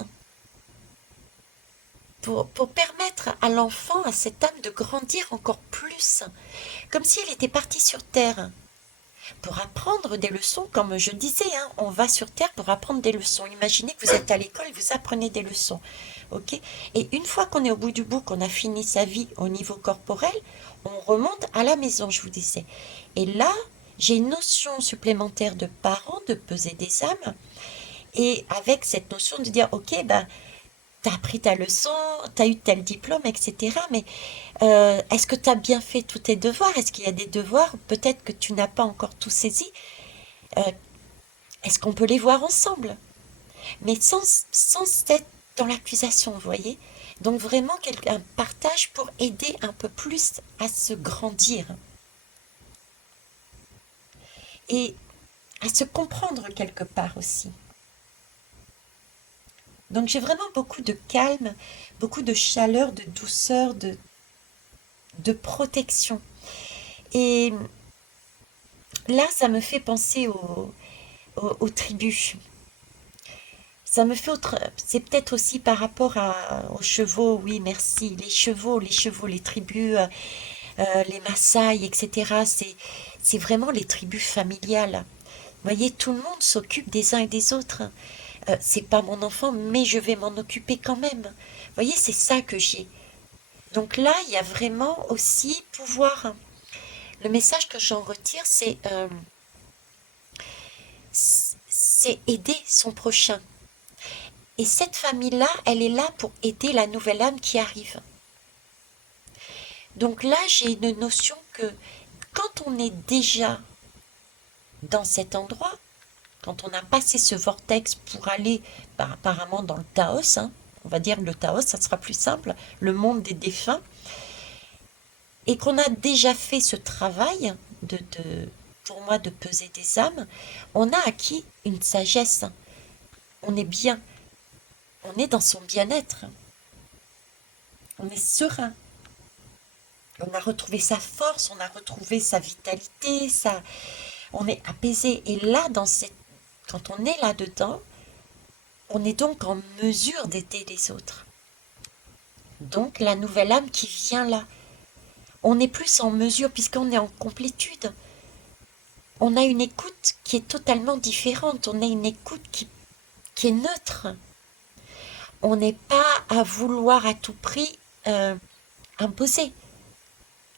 pour permettre à l'enfant, à cette âme, de grandir encore plus, comme si elle était partie sur Terre, pour apprendre des leçons, comme je disais, hein, on va sur Terre pour apprendre des leçons. Imaginez que vous êtes à l'école et vous apprenez des leçons, ok? Et une fois qu'on est au bout du bout, qu'on a fini sa vie au niveau corporel, on remonte à la maison, je vous disais. Et là, j'ai une notion supplémentaire de parents, de peser des âmes, et avec cette notion de dire, ok, ben, t'as appris ta leçon, t'as eu tel diplôme, etc. Mais est-ce que t'as bien fait tous tes devoirs? Est-ce qu'il y a des devoirs, peut-être que tu n'as pas encore tout saisi? Euh, Est-ce qu'on peut les voir ensemble? Mais sans être dans l'accusation, vous voyez? Donc vraiment un partage pour aider un peu plus à se grandir et à se comprendre quelque part aussi. Donc j'ai vraiment beaucoup de calme, beaucoup de chaleur, de douceur, de protection. Et là, ça me fait penser aux tribus. Ça me fait autre... C'est peut-être aussi par rapport aux chevaux, oui, merci. Les tribus, les Maasai, etc. C'est vraiment les tribus familiales. Vous voyez, tout le monde s'occupe des uns et des autres. C'est pas mon enfant, mais je vais m'en occuper quand même. Vous voyez, c'est ça que j'ai. Donc là, il y a vraiment aussi pouvoir. Le message que j'en retire, c'est aider son prochain. Et cette famille-là, elle est là pour aider la nouvelle âme qui arrive. Donc là, j'ai une notion que quand on est déjà dans cet endroit, quand on a passé ce vortex pour aller apparemment dans le Taos, hein, on va dire le Taos, ça sera plus simple, le monde des défunts, et qu'on a déjà fait ce travail pour moi, de peser des âmes, on a acquis une sagesse. On est bien, on est dans son bien-être, on est serein. On a retrouvé sa force, on a retrouvé sa vitalité, on est apaisé. Et là, quand on est là-dedans, on est donc en mesure d'aider les autres. Donc la nouvelle âme qui vient là, on est plus en mesure puisqu'on est en complétude. On a une écoute qui est totalement différente, on a une écoute qui est neutre. On n'est pas à vouloir à tout prix imposer.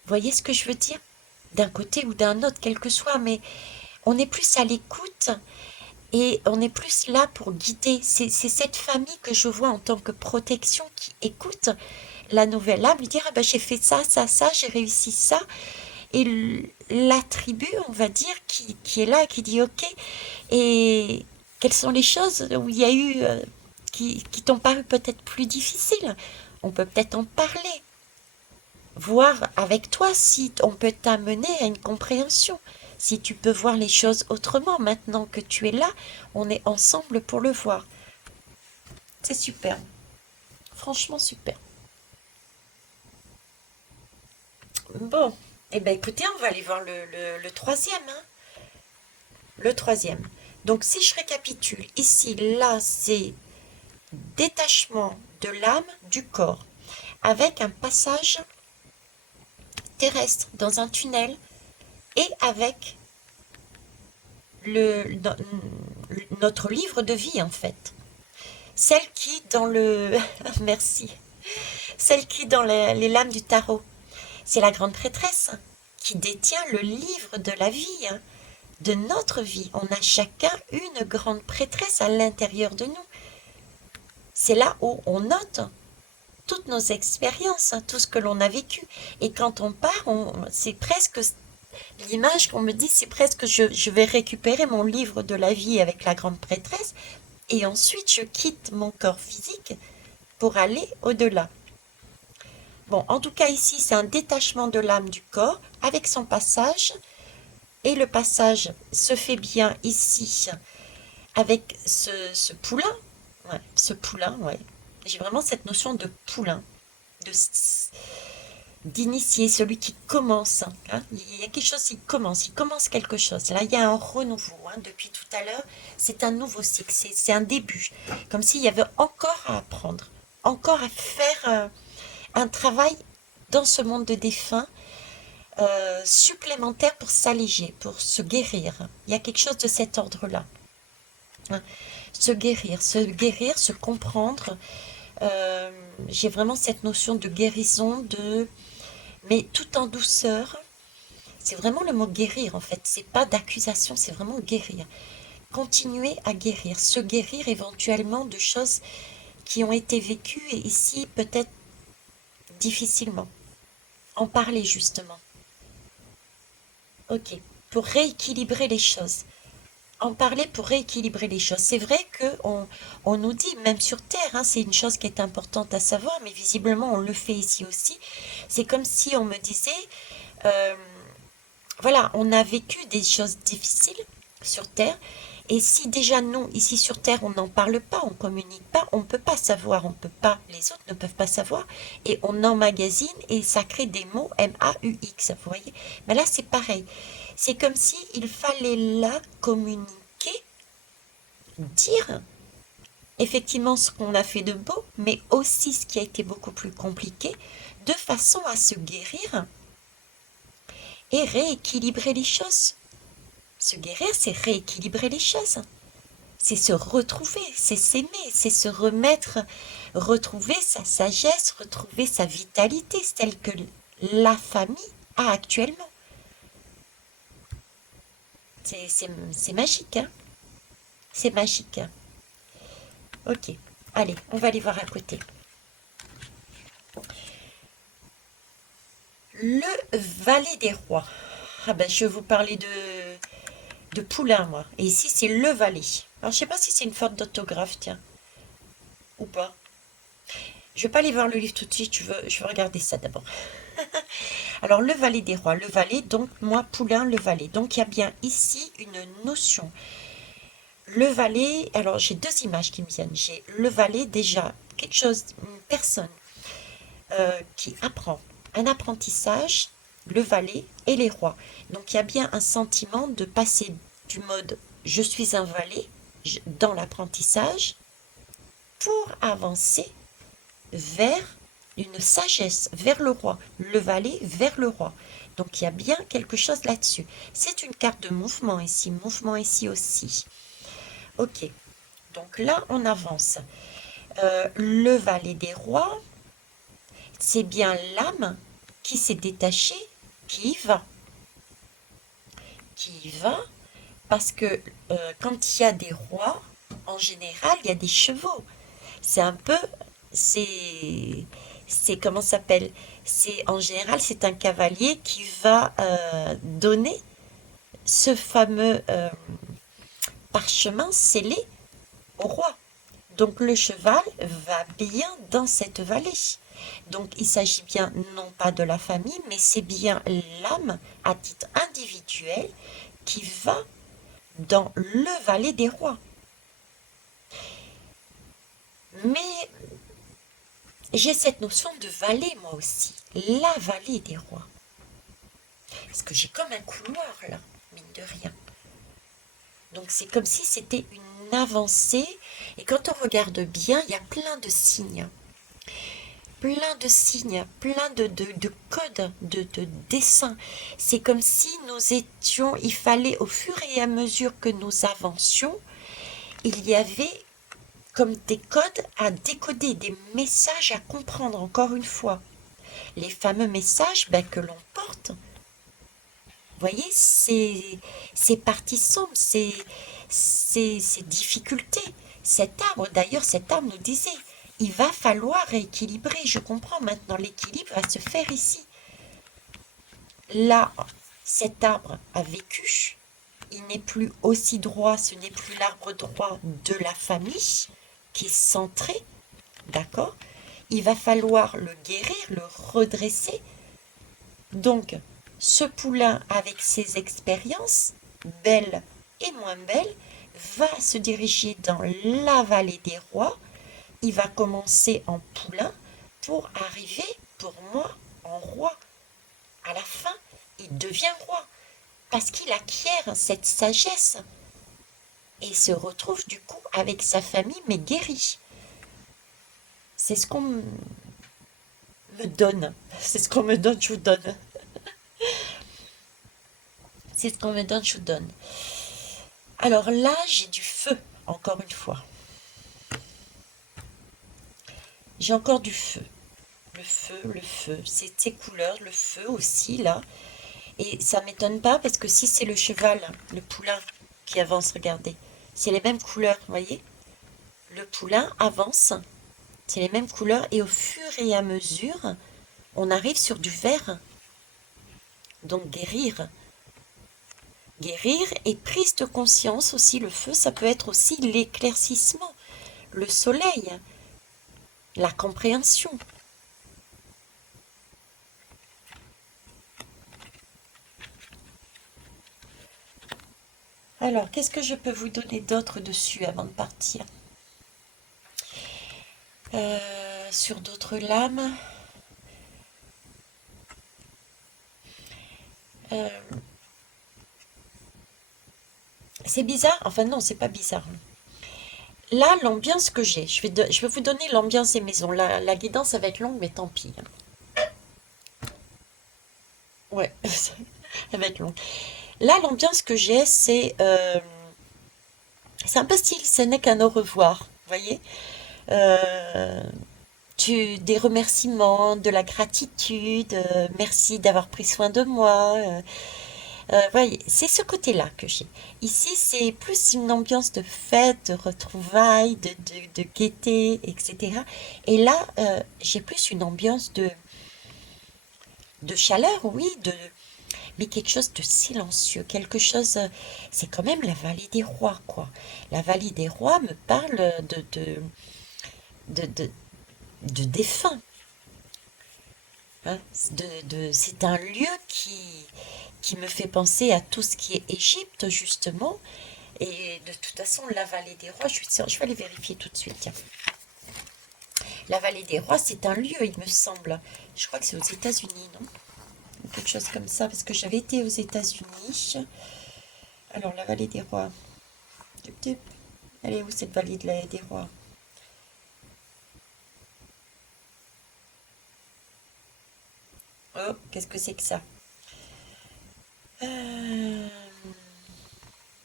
Vous voyez ce que je veux dire? D'un côté ou d'un autre, quel que soit, mais on est plus à l'écoute et on est plus là pour guider. C'est cette famille que je vois en tant que protection qui écoute la nouvelle âme, lui dire ah ben, j'ai fait ça, ça, ça, j'ai réussi ça. Et la tribu, on va dire, qui est là, qui dit ok, et quelles sont les choses où il y a eu qui t'ont paru peut-être plus difficiles? On peut peut-être en parler, voir avec toi si on peut t'amener à une compréhension. si tu peux voir les choses autrement maintenant que tu es là, on est ensemble pour le voir. C'est super, franchement super. Bon, eh ben écoutez, on va aller voir le troisième, hein. Le troisième. Donc si je récapitule, ici, là, c'est détachement de l'âme du corps, avec un passage terrestre dans un tunnel et avec le, notre livre de vie en fait. Celle qui dans le... Merci. Celle qui dans les lames du tarot. C'est la grande prêtresse qui détient le livre de la vie, hein, de notre vie. On a chacun une grande prêtresse à l'intérieur de nous. C'est là où on note toutes nos expériences, hein, tout ce que l'on a vécu. Et quand on part, c'est presque l'image qu'on me dit, c'est presque je vais récupérer mon livre de la vie avec la grande prêtresse et ensuite je quitte mon corps physique pour aller au-delà. Bon, en tout cas ici, c'est un détachement de l'âme du corps avec son passage. Et le passage se fait bien ici avec ce poulain. Ouais, ce poulain, ouais. J'ai vraiment cette notion de poulain, de d'initier, celui qui commence, hein. Il y a quelque chose qui commence, il commence quelque chose. Là, il y a un renouveau, hein. Depuis tout à l'heure, c'est un nouveau cycle, c'est un début. Comme s'il y avait encore à apprendre, encore à faire un travail dans ce monde de défunts supplémentaire pour s'alléger, pour se guérir. Il y a quelque chose de cet ordre-là, hein. Se guérir, se comprendre. J'ai vraiment cette notion de guérison, mais tout en douceur. C'est vraiment le mot guérir en fait. C'est pas d'accusation, c'est vraiment guérir. Continuer à guérir, se guérir éventuellement de choses qui ont été vécues et ici peut-être difficilement. En parler justement. Ok. Pour rééquilibrer les choses. En parler pour rééquilibrer les choses. C'est vrai on nous dit, même sur Terre, hein, c'est une chose qui est importante à savoir, mais visiblement on le fait ici aussi. C'est comme si on me disait, euh, voilà, on a vécu des choses difficiles sur Terre, et si déjà nous, ici sur Terre, on n'en parle pas, on communique pas, on ne peut pas savoir, on peut pas, les autres ne peuvent pas savoir, et on emmagasine et ça crée des mots MAUX, vous voyez. Mais là, c'est pareil. C'est comme si il fallait là communiquer, dire effectivement ce qu'on a fait de beau, mais aussi ce qui a été beaucoup plus compliqué, de façon à se guérir et rééquilibrer les choses. Se guérir, c'est rééquilibrer les choses. C'est se retrouver, c'est s'aimer, c'est se remettre, retrouver sa sagesse, retrouver sa vitalité, celle que la famille a actuellement. C'est magique, hein? C'est magique. Ok, allez, on va aller voir à côté. Le valet des rois. Ah ben, je vais vous parler de poulain, moi. Et ici, c'est le valet. Alors, je sais pas si c'est une faute d'orthographe, tiens, ou pas. Je vais pas aller voir le livre tout de suite, je veux regarder ça d'abord. Alors, le valet des rois, le valet, donc, moi, poulain, le valet. Donc, il y a bien ici une notion. Le valet, alors, j'ai deux images qui me viennent. J'ai le valet, déjà, quelque chose, une personne qui apprend, un apprentissage, le valet et les rois. Donc il y a bien un sentiment de passer du mode je suis un valet dans l'apprentissage pour avancer vers une sagesse, vers le roi, le valet vers le roi. Donc il y a bien quelque chose là-dessus. C'est une carte de mouvement ici aussi. Ok, donc là on avance. Le valet des rois, c'est bien l'âme qui s'est détachée, qui y va. Qui y va, parce que quand il y a des rois, en général, il y a des chevaux. C'est un peu, c'est comment ça s'appelle? C'est en général, c'est un cavalier qui va donner ce fameux parchemin scellé au roi. Donc le cheval va bien dans cette vallée. Donc il s'agit bien non pas de la famille, mais c'est bien l'âme à titre individuel qui va dans le Valet des Rois. Mais j'ai cette notion de vallée, moi aussi. La vallée des rois. Parce que j'ai comme un couloir, là, mine de rien. Donc c'est comme si c'était une avancée. Et quand on regarde bien, il y a plein de signes. Plein de signes, plein de codes, de dessins. C'est comme si nous étions, il fallait au fur et à mesure que nous avancions, il y avait comme des codes à décoder, des messages à comprendre, encore une fois. Les fameux messages que l'on porte. Vous voyez, ces parties sombres, ces difficultés. Cet arbre, d'ailleurs, cet arbre nous disait, il va falloir rééquilibrer. Je comprends maintenant, l'équilibre va se faire ici. Là, cet arbre a vécu, il n'est plus aussi droit, ce n'est plus l'arbre droit de la famille qui est centré, d'accord? Il va falloir le guérir, le redresser. Donc, ce poulain, avec ses expériences, belles et moins belles, va se diriger dans la vallée des rois. Il va commencer en poulain pour arriver, pour moi, en roi. À la fin, il devient roi parce qu'il acquiert cette sagesse et se retrouve du coup avec sa famille, mais guéri. C'est ce qu'on me donne. C'est ce qu'on me donne, je vous donne. C'est ce qu'on me donne, je vous donne. Alors là, j'ai du feu, encore une fois. J'ai encore du feu. Le feu. C'est ces couleurs, le feu aussi, là. Et ça m'étonne pas parce que si c'est le cheval, le poulain qui avance, regardez, c'est les mêmes couleurs, vous voyez? Le poulain avance, c'est les mêmes couleurs et au fur et à mesure, on arrive sur du vert. Donc guérir. Guérir et prise de conscience aussi, le feu, ça peut être aussi l'éclaircissement, le soleil, la compréhension. Alors, qu'est-ce que je peux vous donner d'autre dessus avant de partir? Sur d'autres lames. Euh, c'est bizarre, enfin non, c'est pas bizarre. Là, l'ambiance que j'ai, je vais vous donner l'ambiance des maisons. La guidance, ça va être longue, mais tant pis. Ouais, elle va être longue. Là, l'ambiance que j'ai, c'est un peu style, ce n'est qu'un au revoir, vous voyez? Euh, des remerciements, de la gratitude, merci d'avoir pris soin de moi. Voyez, c'est ce côté-là que j'ai. Ici, c'est plus une ambiance de fête, de retrouvailles, de gaieté, etc. Et là, j'ai plus une ambiance de chaleur, oui, mais quelque chose de silencieux, quelque chose. C'est quand même la vallée des rois, quoi. La vallée des rois me parle de, de, de défunts. Hein, c'est un lieu qui me fait penser à tout ce qui est Égypte, justement. Et de toute façon, la vallée des rois, je vais aller vérifier tout de suite. Tiens. La vallée des rois, c'est un lieu, il me semble. Je crois que c'est aux États-Unis, non? Quelque chose comme ça, parce que j'avais été aux États-Unis. Alors, la vallée des rois. Tup, tup. Elle est où cette vallée des rois? Oh, qu'est-ce que c'est que ça? Euh,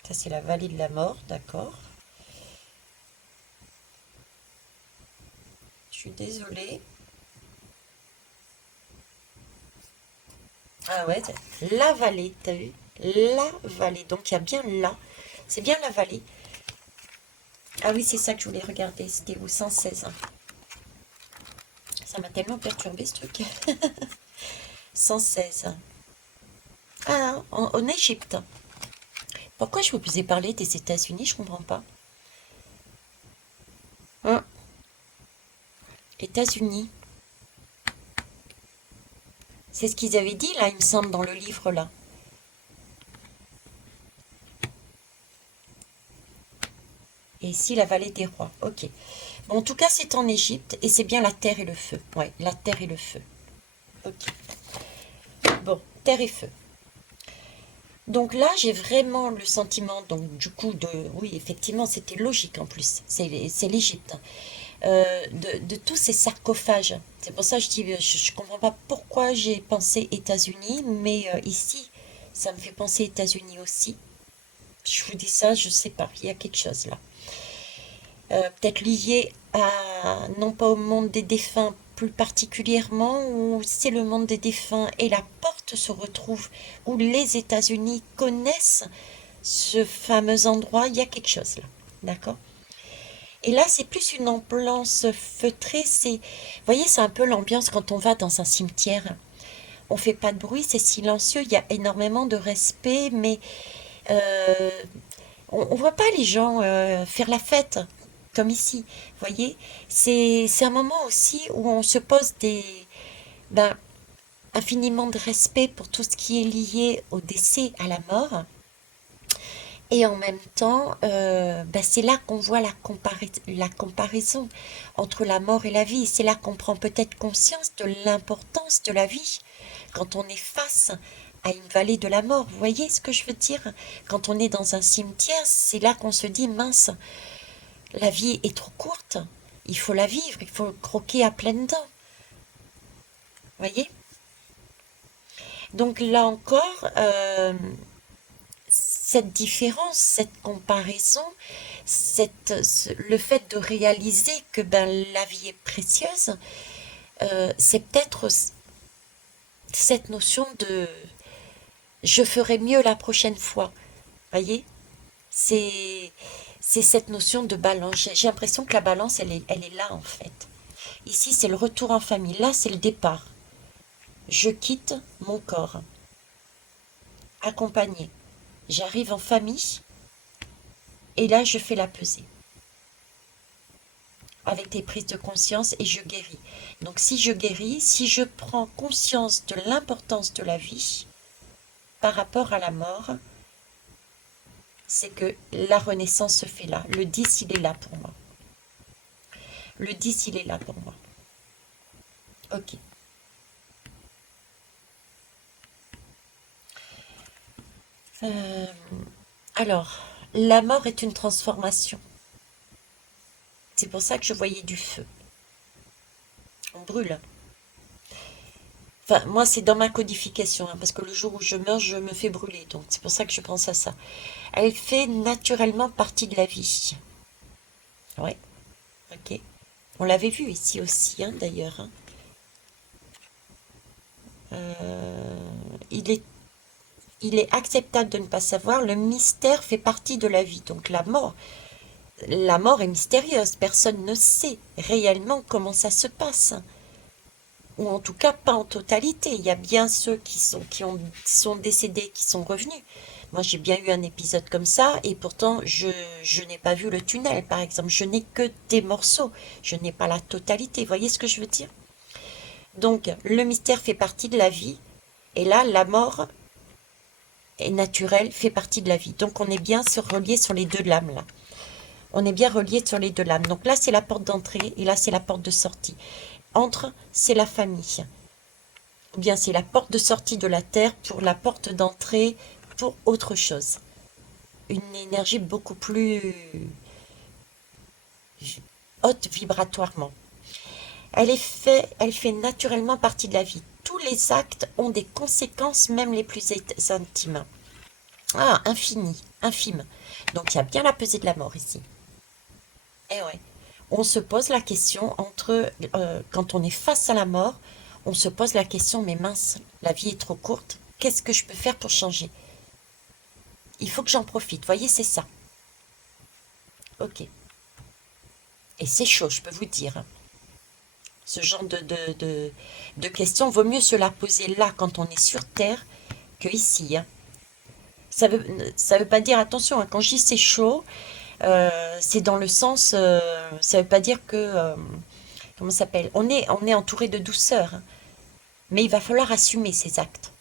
Ça, c'est la vallée de la mort, d'accord. Je suis désolée. Ah ouais, la vallée, t'as vu? La vallée. Donc il y a bien là. C'est bien la vallée. Ah oui, c'est ça que je voulais regarder. C'était où? 116. Ça m'a tellement perturbé ce truc. 116. Ah, en Égypte. Pourquoi je vous ai parlé des États-Unis? Je comprends pas. Hein, États-Unis. C'est ce qu'ils avaient dit là, il me semble, dans le livre là. Et ici, la vallée des rois. Ok. Bon, en tout cas, c'est en Égypte et c'est bien la terre et le feu. Ouais, la terre et le feu. Ok. Bon, terre et feu. Donc là, j'ai vraiment le sentiment, donc du coup, oui, effectivement, c'était logique en plus, c'est l'Égypte, hein. De tous ces sarcophages. C'est pour ça que je dis, je comprends pas pourquoi j'ai pensé États-Unis, mais ici, ça me fait penser États-Unis aussi. Je vous dis ça, je sais pas, il y a quelque chose là. Peut-être lié à, non pas au monde des défunts plus particulièrement, où c'est le monde des défunts et la porte se retrouve, où les États-Unis connaissent ce fameux endroit, il y a quelque chose là. D'accord? Et là, c'est plus une ambiance feutrée. Vous voyez, c'est un peu l'ambiance quand on va dans un cimetière. On fait pas de bruit, c'est silencieux, il y a énormément de respect, mais euh, on voit pas les gens faire la fête comme ici. Vous voyez, c'est un moment aussi où on se pose ben, infiniment de respect pour tout ce qui est lié au décès, à la mort. Et en même temps, ben c'est là qu'on voit la comparaison entre la mort et la vie. C'est là qu'on prend peut-être conscience de l'importance de la vie quand on est face à une vallée de la mort. Vous voyez ce que je veux dire? Quand on est dans un cimetière, c'est là qu'on se dit, mince, la vie est trop courte. Il faut la vivre, il faut croquer à pleines dents. Vous voyez? Donc là encore, cette différence, cette comparaison, le fait de réaliser que ben, la vie est précieuse, c'est peut-être cette notion de je ferai mieux la prochaine fois. Voyez? C'est c'est cette notion de balance. J'ai l'impression que la balance, elle est là en fait. Ici, c'est le retour en famille. Là, c'est le départ. Je quitte mon corps, accompagné. J'arrive en famille et là, je fais la pesée avec des prises de conscience et je guéris. Donc si je guéris, si je prends conscience de l'importance de la vie par rapport à la mort, c'est que la renaissance se fait là. Le 10, il est là pour moi. Le 10, il est là pour moi. Ok. Euh, alors, la mort est une transformation. C'est pour ça que je voyais du feu. On brûle. Enfin, moi, c'est dans ma codification, hein, parce que le jour où je meurs, je me fais brûler. Donc, c'est pour ça que je pense à ça. Elle fait naturellement partie de la vie. Ouais, ok. On l'avait vu ici aussi, hein, d'ailleurs, hein. Euh, il est, il est acceptable de ne pas savoir. Le mystère fait partie de la vie. Donc, la mort est mystérieuse. Personne ne sait réellement comment ça se passe. Ou en tout cas, pas en totalité. Il y a bien ceux qui sont décédés, qui sont revenus. Moi, j'ai bien eu un épisode comme ça, et pourtant, je n'ai pas vu le tunnel, par exemple. Je n'ai que des morceaux. Je n'ai pas la totalité. Vous voyez ce que je veux dire? Donc, le mystère fait partie de la vie, et là, la mort est naturelle, fait partie de la vie. Donc, on est bien relié sur les deux lames, là. On est bien relié sur les deux lames. Donc là, c'est la porte d'entrée, et là, c'est la porte de sortie. Entre, c'est la famille. Ou bien c'est la porte de sortie de la Terre pour la porte d'entrée pour autre chose. Une énergie beaucoup plus haute vibratoirement. Elle fait naturellement partie de la vie. Tous les actes ont des conséquences, même les plus intimes. Ah, infini, infime. Donc il y a bien la pesée de la mort ici. Eh ouais. On se pose la question quand on est face à la mort, on se pose la question, mais mince, la vie est trop courte. Qu'est-ce que je peux faire pour changer? Il faut que j'en profite. Voyez, c'est ça. Ok. Et c'est chaud, je peux vous dire, hein. Ce genre de questions, vaut mieux se la poser là, quand on est sur Terre, que ici, hein. Ça veut pas dire, attention, hein, quand je dis c'est chaud, c'est dans le sens, ça veut pas dire que, comment ça s'appelle? On est entouré de douceur, hein. Mais il va falloir assumer ses actes.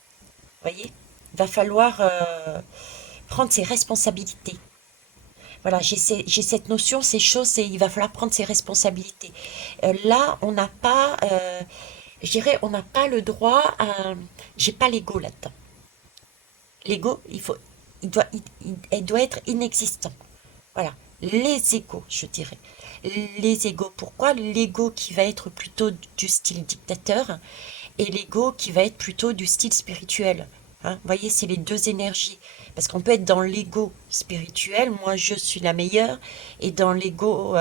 Voyez? Il va falloir prendre ses responsabilités. Voilà, j'ai cette notion, ces choses, il va falloir prendre ses responsabilités. Là, on n'a pas, je dirais, on n'a pas le droit à... J'ai pas l'ego là-dedans. L'ego, elle doit être inexistant. Voilà, les égos, je dirais. Les égos, pourquoi? L'ego qui va être plutôt du style dictateur et l'ego qui va être plutôt du style spirituel. Hein, vous voyez, c'est les deux énergies. Parce qu'on peut être dans l'ego spirituel, moi je suis la meilleure, et dans l'ego,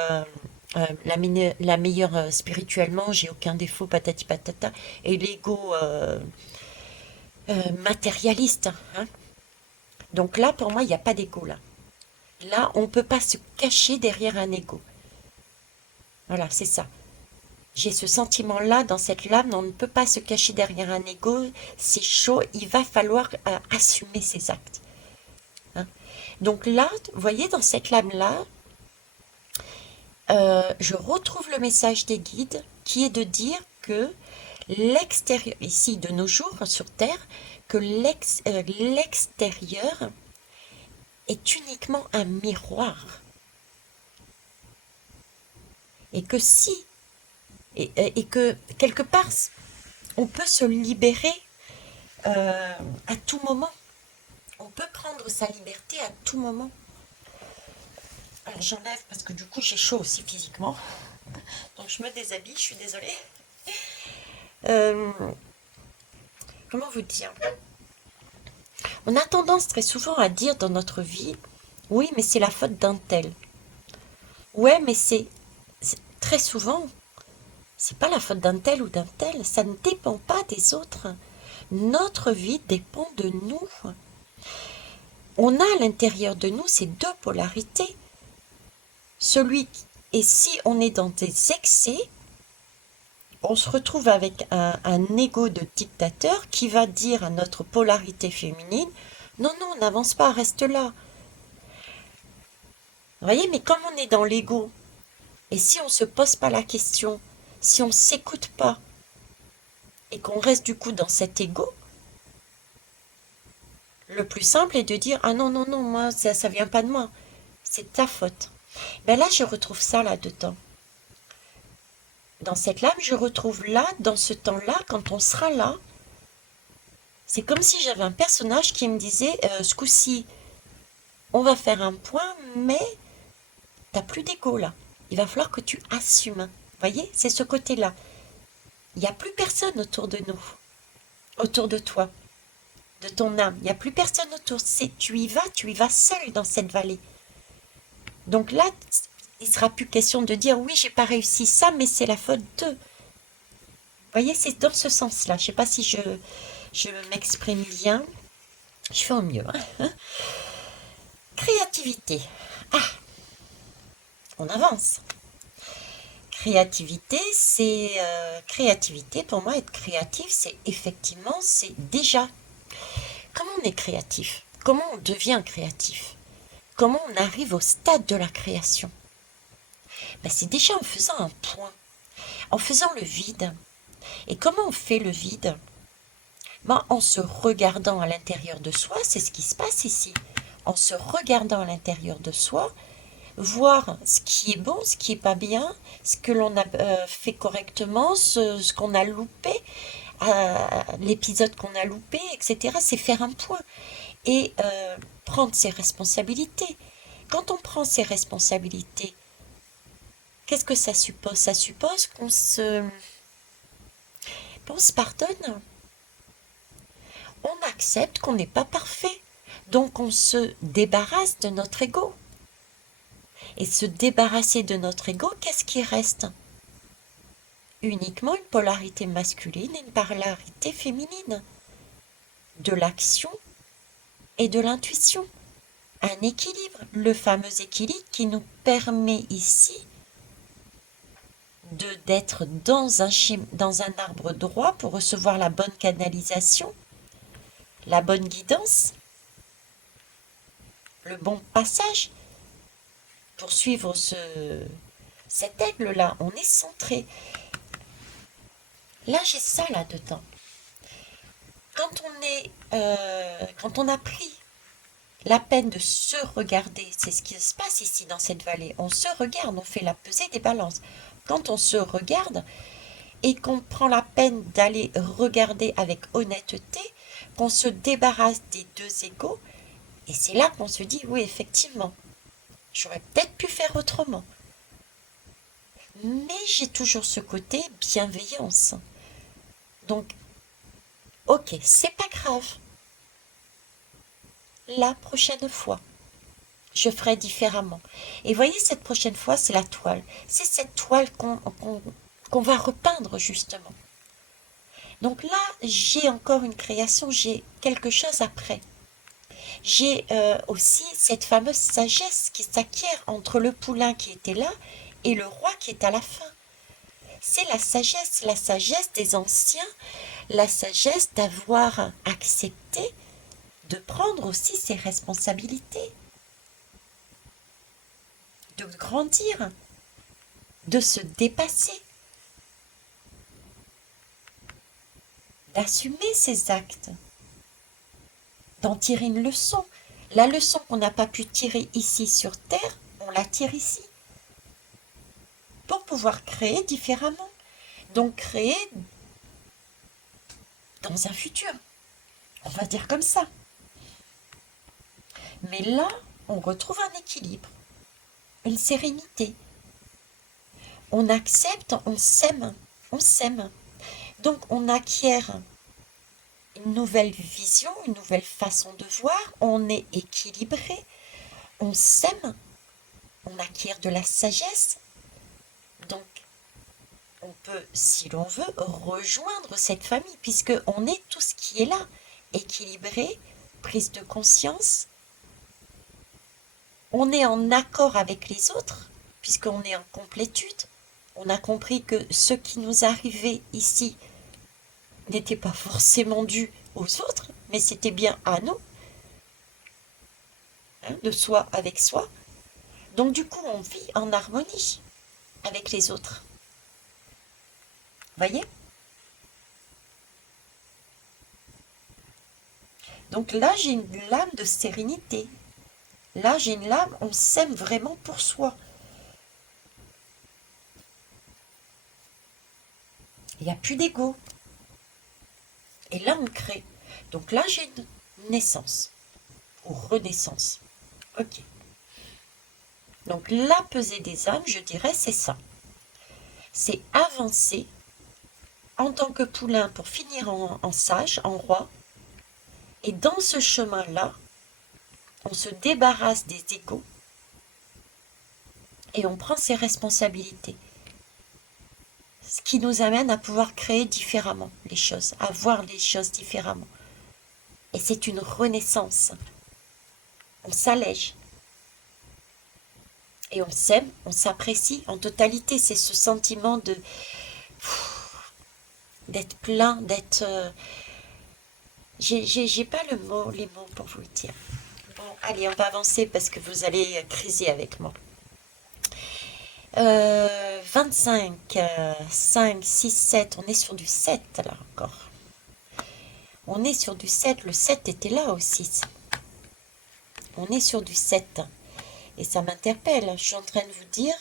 la meilleure spirituellement, j'ai aucun défaut, patati patata, et l'ego matérialiste. Hein. Donc là, pour moi, il n'y a pas d'ego là. Là, on ne peut pas se cacher derrière un ego. Voilà, c'est ça. J'ai ce sentiment-là dans cette lame, on ne peut pas se cacher derrière un ego, c'est chaud, il va falloir assumer ses actes. Hein. Donc là, vous voyez, dans cette lame-là, je retrouve le message des guides qui est de dire que l'extérieur, ici de nos jours sur Terre, que l'extérieur est uniquement un miroir. Et que si, et que quelque part, on peut se libérer à tout moment. On peut prendre sa liberté à tout moment. Alors j'enlève parce que du coup j'ai chaud aussi physiquement. Donc je me déshabille, je suis désolée. Euh, comment vous dire? On a tendance très souvent à dire dans notre vie, oui mais c'est la faute d'un tel. Ouais mais très souvent, c'est pas la faute d'un tel ou d'un tel, ça ne dépend pas des autres. Notre vie dépend de nous. On a à l'intérieur de nous ces deux polarités. Et si on est dans des excès, on se retrouve avec un ego de dictateur qui va dire à notre polarité féminine, non, non, n'avance pas, reste là. Vous voyez, mais comme on est dans l'ego, et si on ne se pose pas la question, si on ne s'écoute pas, et qu'on reste du coup dans cet ego, le plus simple est de dire, ah non, non, non, moi, ça vient pas de moi, c'est ta faute. Ben là, je retrouve ça là-dedans. Dans cette lame, je retrouve là, dans ce temps-là, quand on sera là, c'est comme si j'avais un personnage qui me disait, ce coup-ci, on va faire un point, mais t'as plus d'ego là. Il va falloir que tu assumes. Vous voyez, c'est ce côté-là. Il n'y a plus personne autour de nous, autour de toi, de ton âme. Il n'y a plus personne autour. Tu y vas seul dans cette vallée. Donc là, il ne sera plus question de dire oui, j'ai pas réussi ça, mais c'est la faute d'eux. Vous voyez, c'est dans ce sens-là. Je ne sais pas si je m'exprime bien. Je fais au mieux. Hein. Créativité. Ah, on avance. Créativité, créativité, pour moi, être créatif, c'est effectivement, c'est déjà comment on est créatif, comment on devient créatif, comment on arrive au stade de la création. Ben, c'est déjà en faisant un point, en faisant le vide. Et comment on fait le vide? Ben, en se regardant à l'intérieur de soi, c'est ce qui se passe ici. En se regardant à l'intérieur de soi, voir ce qui est bon, ce qui est pas bien, ce que l'on a fait correctement, ce qu'on a loupé, l'épisode qu'on a loupé, etc. C'est faire un point et prendre ses responsabilités. Quand on prend ses responsabilités, qu'est-ce que ça suppose? Ça suppose qu'on se pardonne, on accepte qu'on n'est pas parfait, donc on se débarrasse de notre ego. Et se débarrasser de notre ego, qu'est-ce qui reste? Uniquement une polarité masculine et une polarité féminine. De l'action et de l'intuition. Un équilibre, le fameux équilibre qui nous permet ici d'être dans un arbre droit pour recevoir la bonne canalisation, la bonne guidance, le bon passage pour suivre cet aigle-là. On est centré. Là, j'ai ça là-dedans. Quand on a pris la peine de se regarder. C'est ce qui se passe ici dans cette vallée. On se regarde, on fait la pesée des balances. Quand on se regarde et qu'on prend la peine d'aller regarder avec honnêteté, qu'on se débarrasse des deux égaux, et c'est là qu'on se dit, oui, effectivement, j'aurais peut-être pu faire autrement. Mais j'ai toujours ce côté bienveillance. Donc, ok, c'est pas grave. La prochaine fois, je ferai différemment. Et voyez, cette prochaine fois, c'est la toile. C'est cette toile qu'on va repeindre, justement. Donc là, j'ai encore une création, j'ai quelque chose après. J'ai aussi cette fameuse sagesse qui s'acquiert entre le poulain qui était là et le roi qui est à la fin. C'est la sagesse des anciens, la sagesse d'avoir accepté de prendre aussi ses responsabilités, de grandir, de se dépasser, d'assumer ses actes, d'en tirer une leçon. La leçon qu'on n'a pas pu tirer ici sur Terre, on la tire ici, pour pouvoir créer différemment. Donc créer dans un futur, on va dire comme ça. Mais là, on retrouve un équilibre, une sérénité. On accepte, on s'aime, on s'aime. Donc on acquiert une nouvelle vision, une nouvelle façon de voir, on est équilibré, on s'aime, on acquiert de la sagesse. Donc on peut, si l'on veut, rejoindre cette famille, puisqu'on est tout ce qui est là, équilibré, prise de conscience. On est en accord avec les autres, puisqu'on est en complétude. On a compris que ce qui nous arrivait ici n'était pas forcément dû aux autres, mais c'était bien à nous, hein, de soi avec soi. Donc du coup, on vit en harmonie avec les autres. Voyez? Donc là, j'ai une lame de sérénité. Là, j'ai une lame, on s'aime vraiment pour soi. Il n'y a plus d'ego. Et là, on crée. Donc là, j'ai une naissance. Ou renaissance. Ok. Donc la pesée des âmes, je dirais, c'est ça. C'est avancer en tant que poulain pour finir en sage, en roi. Et dans ce chemin-là, on se débarrasse des égos et on prend ses responsabilités. Ce qui nous amène à pouvoir créer différemment les choses, à voir les choses différemment. Et c'est une renaissance. On s'allège. Et on s'aime, on s'apprécie en totalité. C'est ce sentiment de d'être plein, d'être... J'ai pas les mots pour vous le dire. Bon, allez, on va avancer parce que vous allez criser avec moi. 25, 5, 6, 7, on est sur du 7 là encore. On est sur du 7, le 7 était là aussi. On est sur du 7. Et ça m'interpelle. Je suis en train de vous dire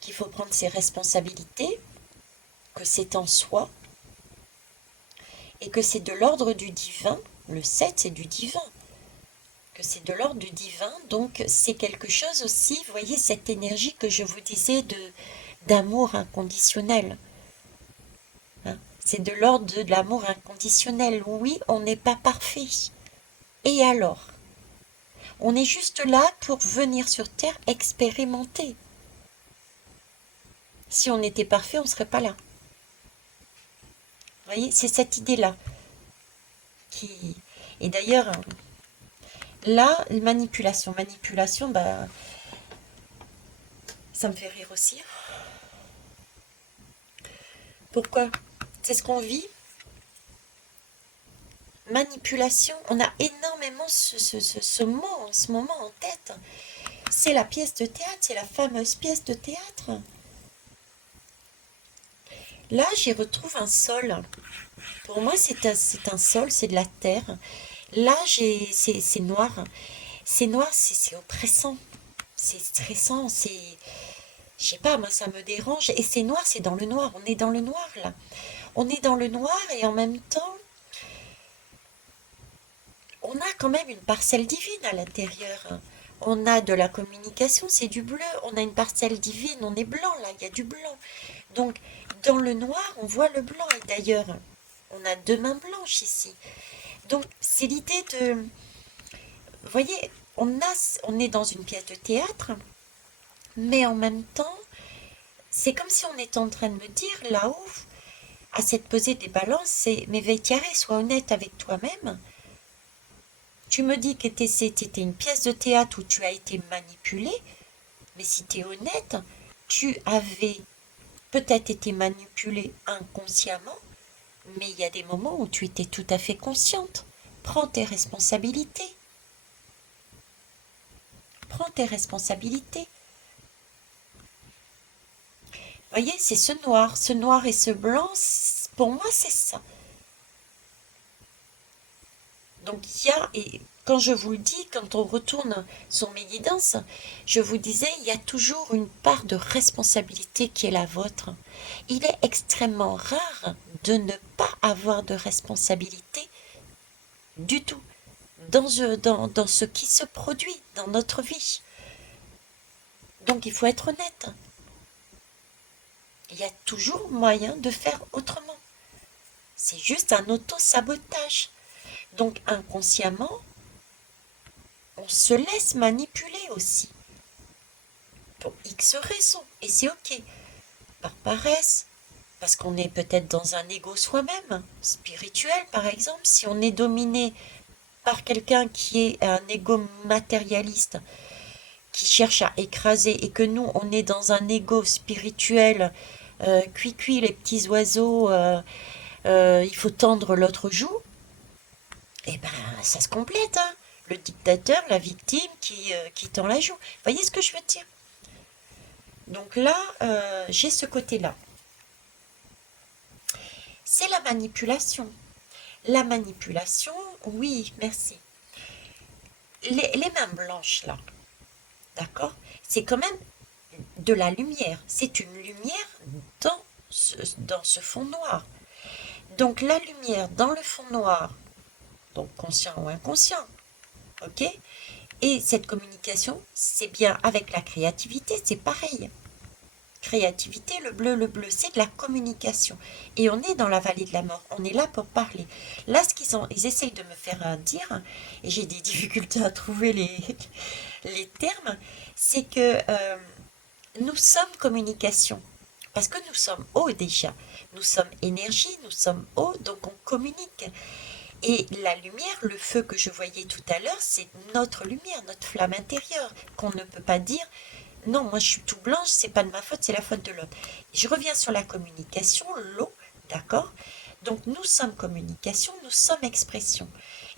qu'il faut prendre ses responsabilités, que c'est en soi, et que c'est de l'ordre du divin. Le 7, c'est du divin. Que c'est de l'ordre du divin, donc c'est quelque chose aussi, vous voyez, cette énergie que je vous disais d'amour inconditionnel. Hein, c'est de l'ordre de l'amour inconditionnel. Oui, on n'est pas parfait. Et alors? On est juste là pour venir sur Terre expérimenter. Si on était parfait, on ne serait pas là. Vous voyez, c'est cette idée-là qui... Et d'ailleurs, là, manipulation, bah, ça me fait rire aussi. Pourquoi? C'est ce qu'on vit. Manipulation, on a énormément ce mot en ce moment en tête. C'est la pièce de théâtre, c'est la fameuse pièce de théâtre. Là, j'y retrouve un sol. Pour moi, c'est un sol, c'est de la terre. Là, c'est noir. C'est noir, c'est oppressant. C'est stressant, je sais pas, moi ça me dérange. Et c'est noir, c'est dans le noir. On est dans le noir là. On est dans le noir et en même temps, on a quand même une parcelle divine à l'intérieur. On a de la communication, c'est du bleu. On a une parcelle divine, on est blanc là, il y a du blanc. Donc, dans le noir, on voit le blanc. Et d'ailleurs, on a deux mains blanches ici. Donc, c'est l'idée de... Vous voyez, on est dans une pièce de théâtre, mais en même temps, c'est comme si on était en train de me dire là-haut, à cette pesée des balances, c'est mais Veitiare, sois honnête avec toi-même. Tu me dis que c'était une pièce de théâtre où tu as été manipulé, mais si tu es honnête, tu avais peut-être été manipulé inconsciemment, mais il y a des moments où tu étais tout à fait consciente. Prends tes responsabilités. Prends tes responsabilités. Vous voyez, c'est ce noir et ce blanc, pour moi, c'est ça. Donc il y a, et quand je vous le dis, quand on retourne sur mes guidances, je vous disais, il y a toujours une part de responsabilité qui est la vôtre. Il est extrêmement rare de ne pas avoir de responsabilité du tout dans ce qui se produit dans notre vie. Donc il faut être honnête. Il y a toujours moyen de faire autrement. C'est juste un auto-sabotage. Donc inconsciemment, on se laisse manipuler aussi. Pour X raisons. Et c'est ok. Par paresse, parce qu'on est peut-être dans un ego soi-même, spirituel par exemple, si on est dominé par quelqu'un qui est un ego matérialiste, qui cherche à écraser, et que nous, on est dans un ego spirituel, cuit les petits oiseaux, il faut tendre l'autre joue, et ben ça se complète, hein. Le dictateur, la victime qui tend la joue. Vous voyez ce que je veux dire? Donc là, j'ai ce côté-là. C'est la manipulation. La manipulation, oui, merci. Les mains blanches, là, d'accord? C'est quand même de la lumière. C'est une lumière dans ce fond noir. Donc la lumière dans le fond noir, donc conscient ou inconscient, ok? Et cette communication, c'est bien avec la créativité, c'est pareil. Créativité, le bleu, c'est de la communication. Et on est dans la vallée de la mort, on est là pour parler. Là, ils essayent de me faire dire, et j'ai des difficultés à trouver les termes, c'est que nous sommes communication. Parce que nous sommes eau déjà. Nous sommes énergie, nous sommes eau, donc on communique. Et la lumière, le feu que je voyais tout à l'heure, c'est notre lumière, notre flamme intérieure, qu'on ne peut pas dire non, moi je suis tout blanche, c'est pas de ma faute, c'est la faute de l'autre. Je reviens sur la communication, l'eau, d'accord? Donc nous sommes communication, nous sommes expression.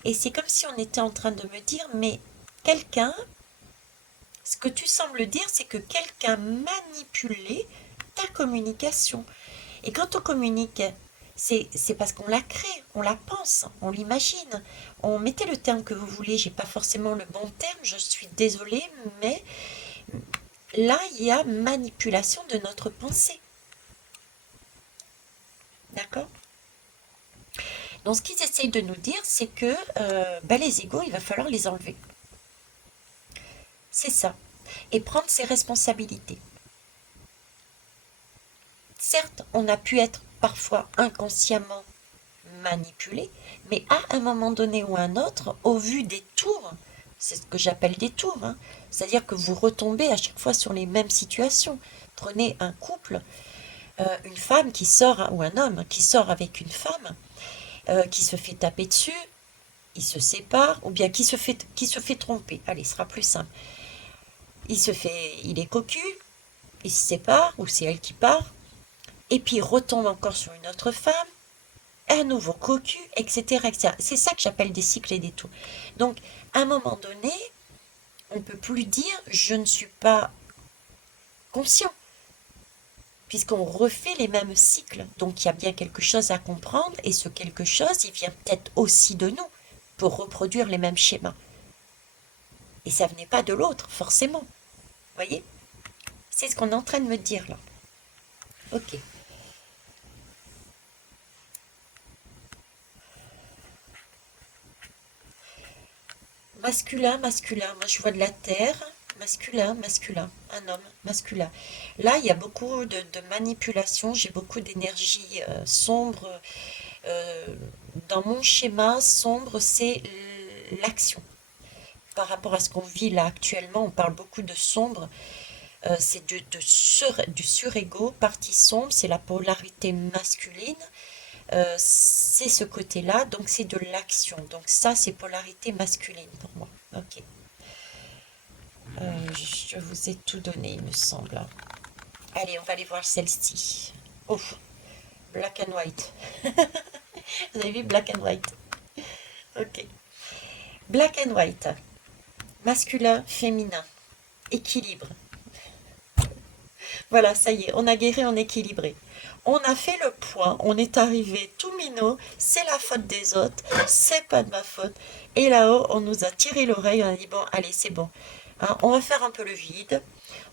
Et c'est comme si on était en train de me dire, mais quelqu'un, ce que tu sembles dire, c'est que quelqu'un manipulait ta communication. Et quand on communique, c'est parce qu'on la crée, on la pense, on l'imagine. On mettez le terme que vous voulez, j'ai pas forcément le bon terme, je suis désolée, mais là, il y a manipulation de notre pensée. D'accord? Donc, ce qu'ils essayent de nous dire, c'est que les égos, il va falloir les enlever. C'est ça. Et prendre ses responsabilités. Certes, on a pu être parfois inconsciemment manipulé, mais à un moment donné ou un autre, au vu des tours, c'est ce que j'appelle des tours, hein, c'est-à-dire que vous retombez à chaque fois sur les mêmes situations. Prenez un couple, une femme qui sort, ou un homme qui sort avec une femme, qui se fait taper dessus, il se sépare, ou bien qui se fait tromper. Allez, ce sera plus simple. Il est cocu, il se sépare, ou c'est elle qui part, et puis il retombe encore sur une autre femme, un nouveau cocu, etc., etc. C'est ça que j'appelle des cycles et des tours. Donc, à un moment donné, on ne peut plus dire je ne suis pas conscient, puisqu'on refait les mêmes cycles. Donc, il y a bien quelque chose à comprendre, et ce quelque chose, il vient peut-être aussi de nous. pour reproduire les mêmes schémas. Et ça venait pas de l'autre, forcément. Vous voyez? C'est ce qu'on est en train de me dire là. Ok. Masculin, masculin. Moi, je vois de la terre. Masculin, masculin. Un homme, masculin. Là, il y a beaucoup de manipulation. J'ai beaucoup d'énergie sombre. Euh, Dans mon schéma, sombre, c'est l'action. Par rapport à ce qu'on vit là actuellement, on parle beaucoup de sombre. C'est du surégo, partie sombre, c'est la polarité masculine. C'est ce côté-là, donc c'est de l'action. Donc ça, c'est polarité masculine pour moi. Ok. Je vous ai tout donné, il me semble. Allez, on va aller voir celle-ci. Oh, black and white. Vous avez vu black and white? Ok. Black and white. Masculin, féminin. Équilibre. Voilà, ça y est, on a guéri, on est équilibré. On a fait le point, on est arrivé tout minot, c'est la faute des autres, c'est pas de ma faute. Et là-haut, on nous a tiré l'oreille, on a dit bon, allez, c'est bon. Hein, on va faire un peu le vide,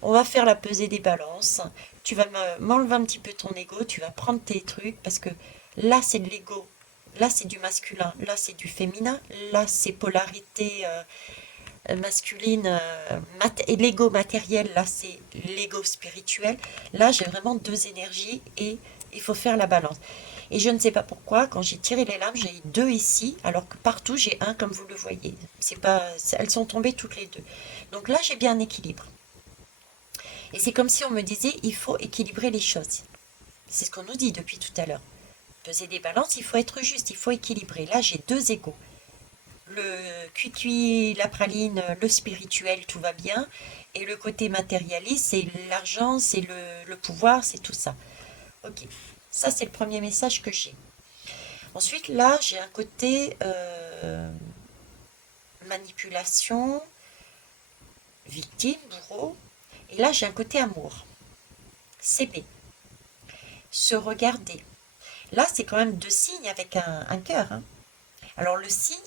on va faire la pesée des balances. Tu vas m'enlever un petit peu ton ego, tu vas prendre tes trucs, parce que là, c'est de l'ego. Là, c'est du masculin, là, c'est du féminin, là, c'est polarité masculine et l'ego matériel, là c'est l'ego spirituel. Là j'ai vraiment deux énergies et il faut faire la balance. Et je ne sais pas pourquoi, quand j'ai tiré les lames, j'ai eu deux ici, alors que partout j'ai un comme vous le voyez. C'est pas, elles sont tombées toutes les deux. Donc là j'ai bien un équilibre. Et c'est comme si on me disait, il faut équilibrer les choses. C'est ce qu'on nous dit depuis tout à l'heure. Peser des balances, il faut être juste, il faut équilibrer. Là j'ai deux égos. Le cuicui, la praline, le spirituel, tout va bien. Et le côté matérialiste, c'est l'argent, c'est le pouvoir, c'est tout ça. Ok, ça c'est le premier message que j'ai. Ensuite, là, j'ai un côté manipulation, victime, bourreau. Et là, j'ai un côté amour. CB, se regarder. Là, c'est quand même deux signes avec un cœur. Hein. Alors, le signe,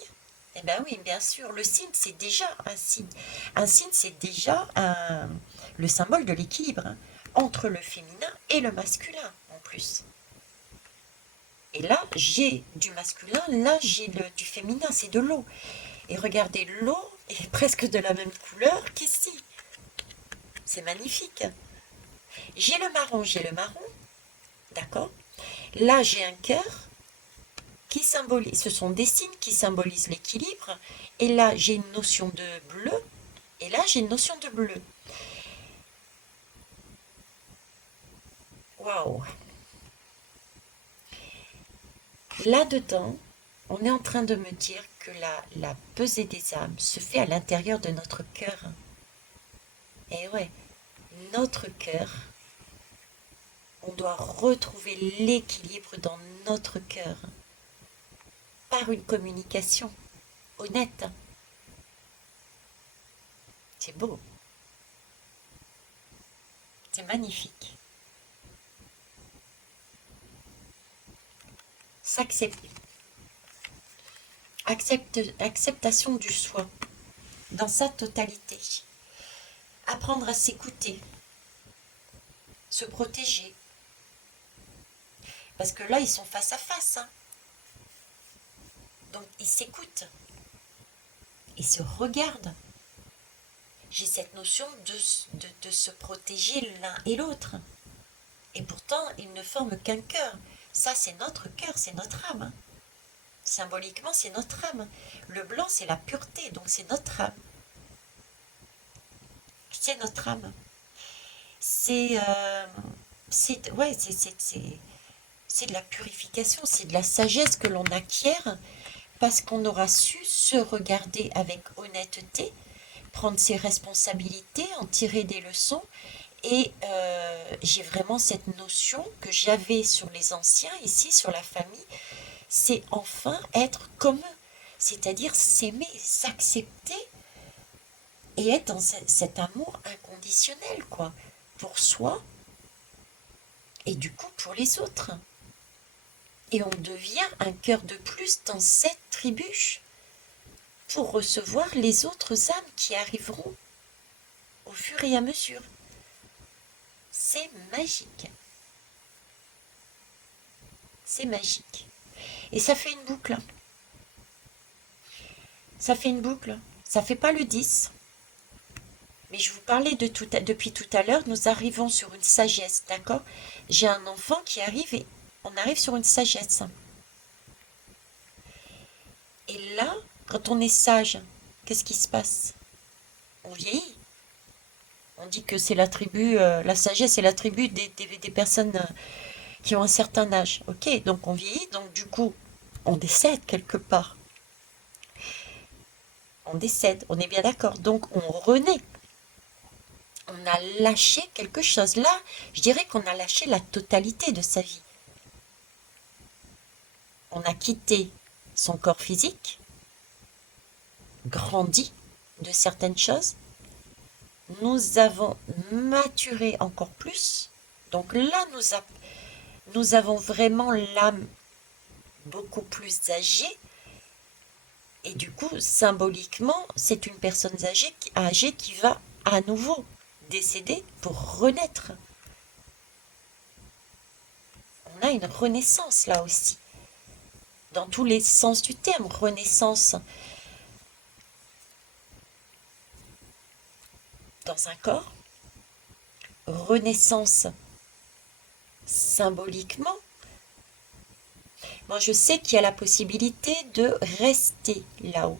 eh bien oui, bien sûr, le signe, c'est déjà un signe. Un signe, c'est déjà le symbole de l'équilibre hein, entre le féminin et le masculin, en plus. Et là, j'ai du masculin, là, j'ai du féminin, c'est de l'eau. Et regardez, l'eau est presque de la même couleur qu'ici. C'est magnifique. J'ai le marron, d'accord. Là, j'ai un cœur qui symbolise, ce sont des signes qui symbolisent l'équilibre. Et là, j'ai une notion de bleu. Et là, j'ai une notion de bleu. Waouh! Là-dedans, on est en train de me dire que la pesée des âmes se fait à l'intérieur de notre cœur. Et ouais, notre cœur, on doit retrouver l'équilibre dans notre cœur par une communication honnête. C'est beau, c'est magnifique. S'accepter. Acceptation du soi dans sa totalité. Apprendre à s'écouter, se protéger. Parce que là, ils sont face à face. Hein. Donc, ils s'écoutent. Ils se regardent. J'ai cette notion de se protéger l'un et l'autre. Et pourtant, ils ne forment qu'un cœur. Ça, c'est notre cœur, c'est notre âme. Hein. Symboliquement, c'est notre âme. Le blanc, c'est la pureté, donc c'est notre âme. C'est notre âme. C'est ouais, c'est de la purification, c'est de la sagesse que l'on acquiert parce qu'on aura su se regarder avec honnêteté, prendre ses responsabilités, en tirer des leçons. Et j'ai vraiment cette notion que j'avais sur les anciens, ici, sur la famille, c'est enfin être comme eux, c'est-à-dire s'aimer, s'accepter et être dans cet amour inconditionnel, quoi, pour soi et du coup pour les autres. Et on devient un cœur de plus dans cette tribu. pour recevoir les autres âmes qui arriveront au fur et à mesure. C'est magique. C'est magique. Et ça fait une boucle. Ça fait une boucle. Ça fait pas le 10. Mais je vous parlais depuis tout à l'heure, nous arrivons sur une sagesse, d'accord? J'ai un enfant qui arrive et on arrive sur une sagesse. Et là, quand on est sage, qu'est-ce qui se passe? On vieillit. On dit que c'est l'attribut, la sagesse est l'attribut des personnes qui ont un certain âge. Ok, donc on vieillit, donc du coup, on décède quelque part. On décède, on est bien d'accord. Donc on renaît. On a lâché quelque chose. Là, je dirais qu'on a lâché la totalité de sa vie. On a quitté son corps physique, grandi de certaines choses. Nous avons maturé encore plus. Donc là, nous avons vraiment l'âme beaucoup plus âgée. Et du coup, symboliquement, c'est une personne âgée qui va à nouveau décéder pour renaître. On a une renaissance là aussi, dans tous les sens du terme, renaissance dans un corps, renaissance symboliquement. Moi, je sais qu'il y a la possibilité de rester là-haut.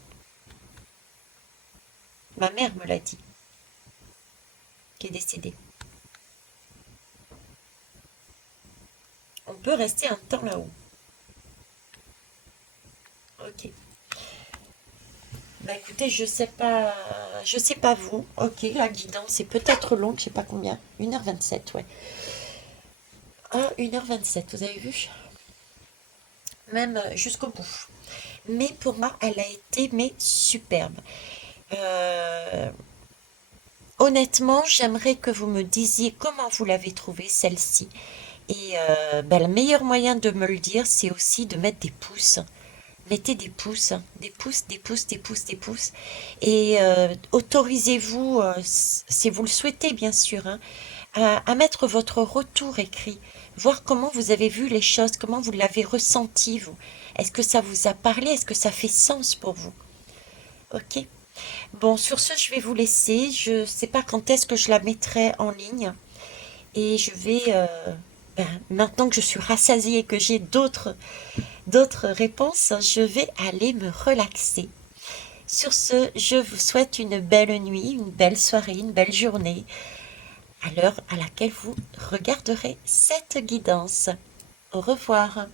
Ma mère me l'a dit, qui est décédée. On peut rester un temps là-haut. Ok. Bah écoutez, je sais pas vous. Ok, la guidance c'est peut-être longue, je sais pas combien. 1h27, ouais. Ah, 1h27, vous avez vu? Même jusqu'au bout. Mais pour moi, elle a été mais superbe. Euh, Honnêtement, j'aimerais que vous me disiez comment vous l'avez trouvée celle-ci. Et ben, le meilleur moyen de me le dire, c'est aussi de mettre des pouces. Mettez des pouces, des pouces, des pouces, des pouces, des pouces. Et autorisez-vous, si vous le souhaitez bien sûr, hein, à mettre votre retour écrit. Voir comment vous avez vu les choses, comment vous l'avez ressenti, vous. Est-ce que ça vous a parlé? Est-ce que ça fait sens pour vous? Ok. Bon, sur ce, je vais vous laisser. Je ne sais pas quand est-ce que je la mettrai en ligne. Et je vais, ben, maintenant que je suis rassasiée et que j'ai d'autres réponses, je vais aller me relaxer. Sur ce, je vous souhaite une belle nuit, une belle soirée, une belle journée, à l'heure à laquelle vous regarderez cette guidance. Au revoir.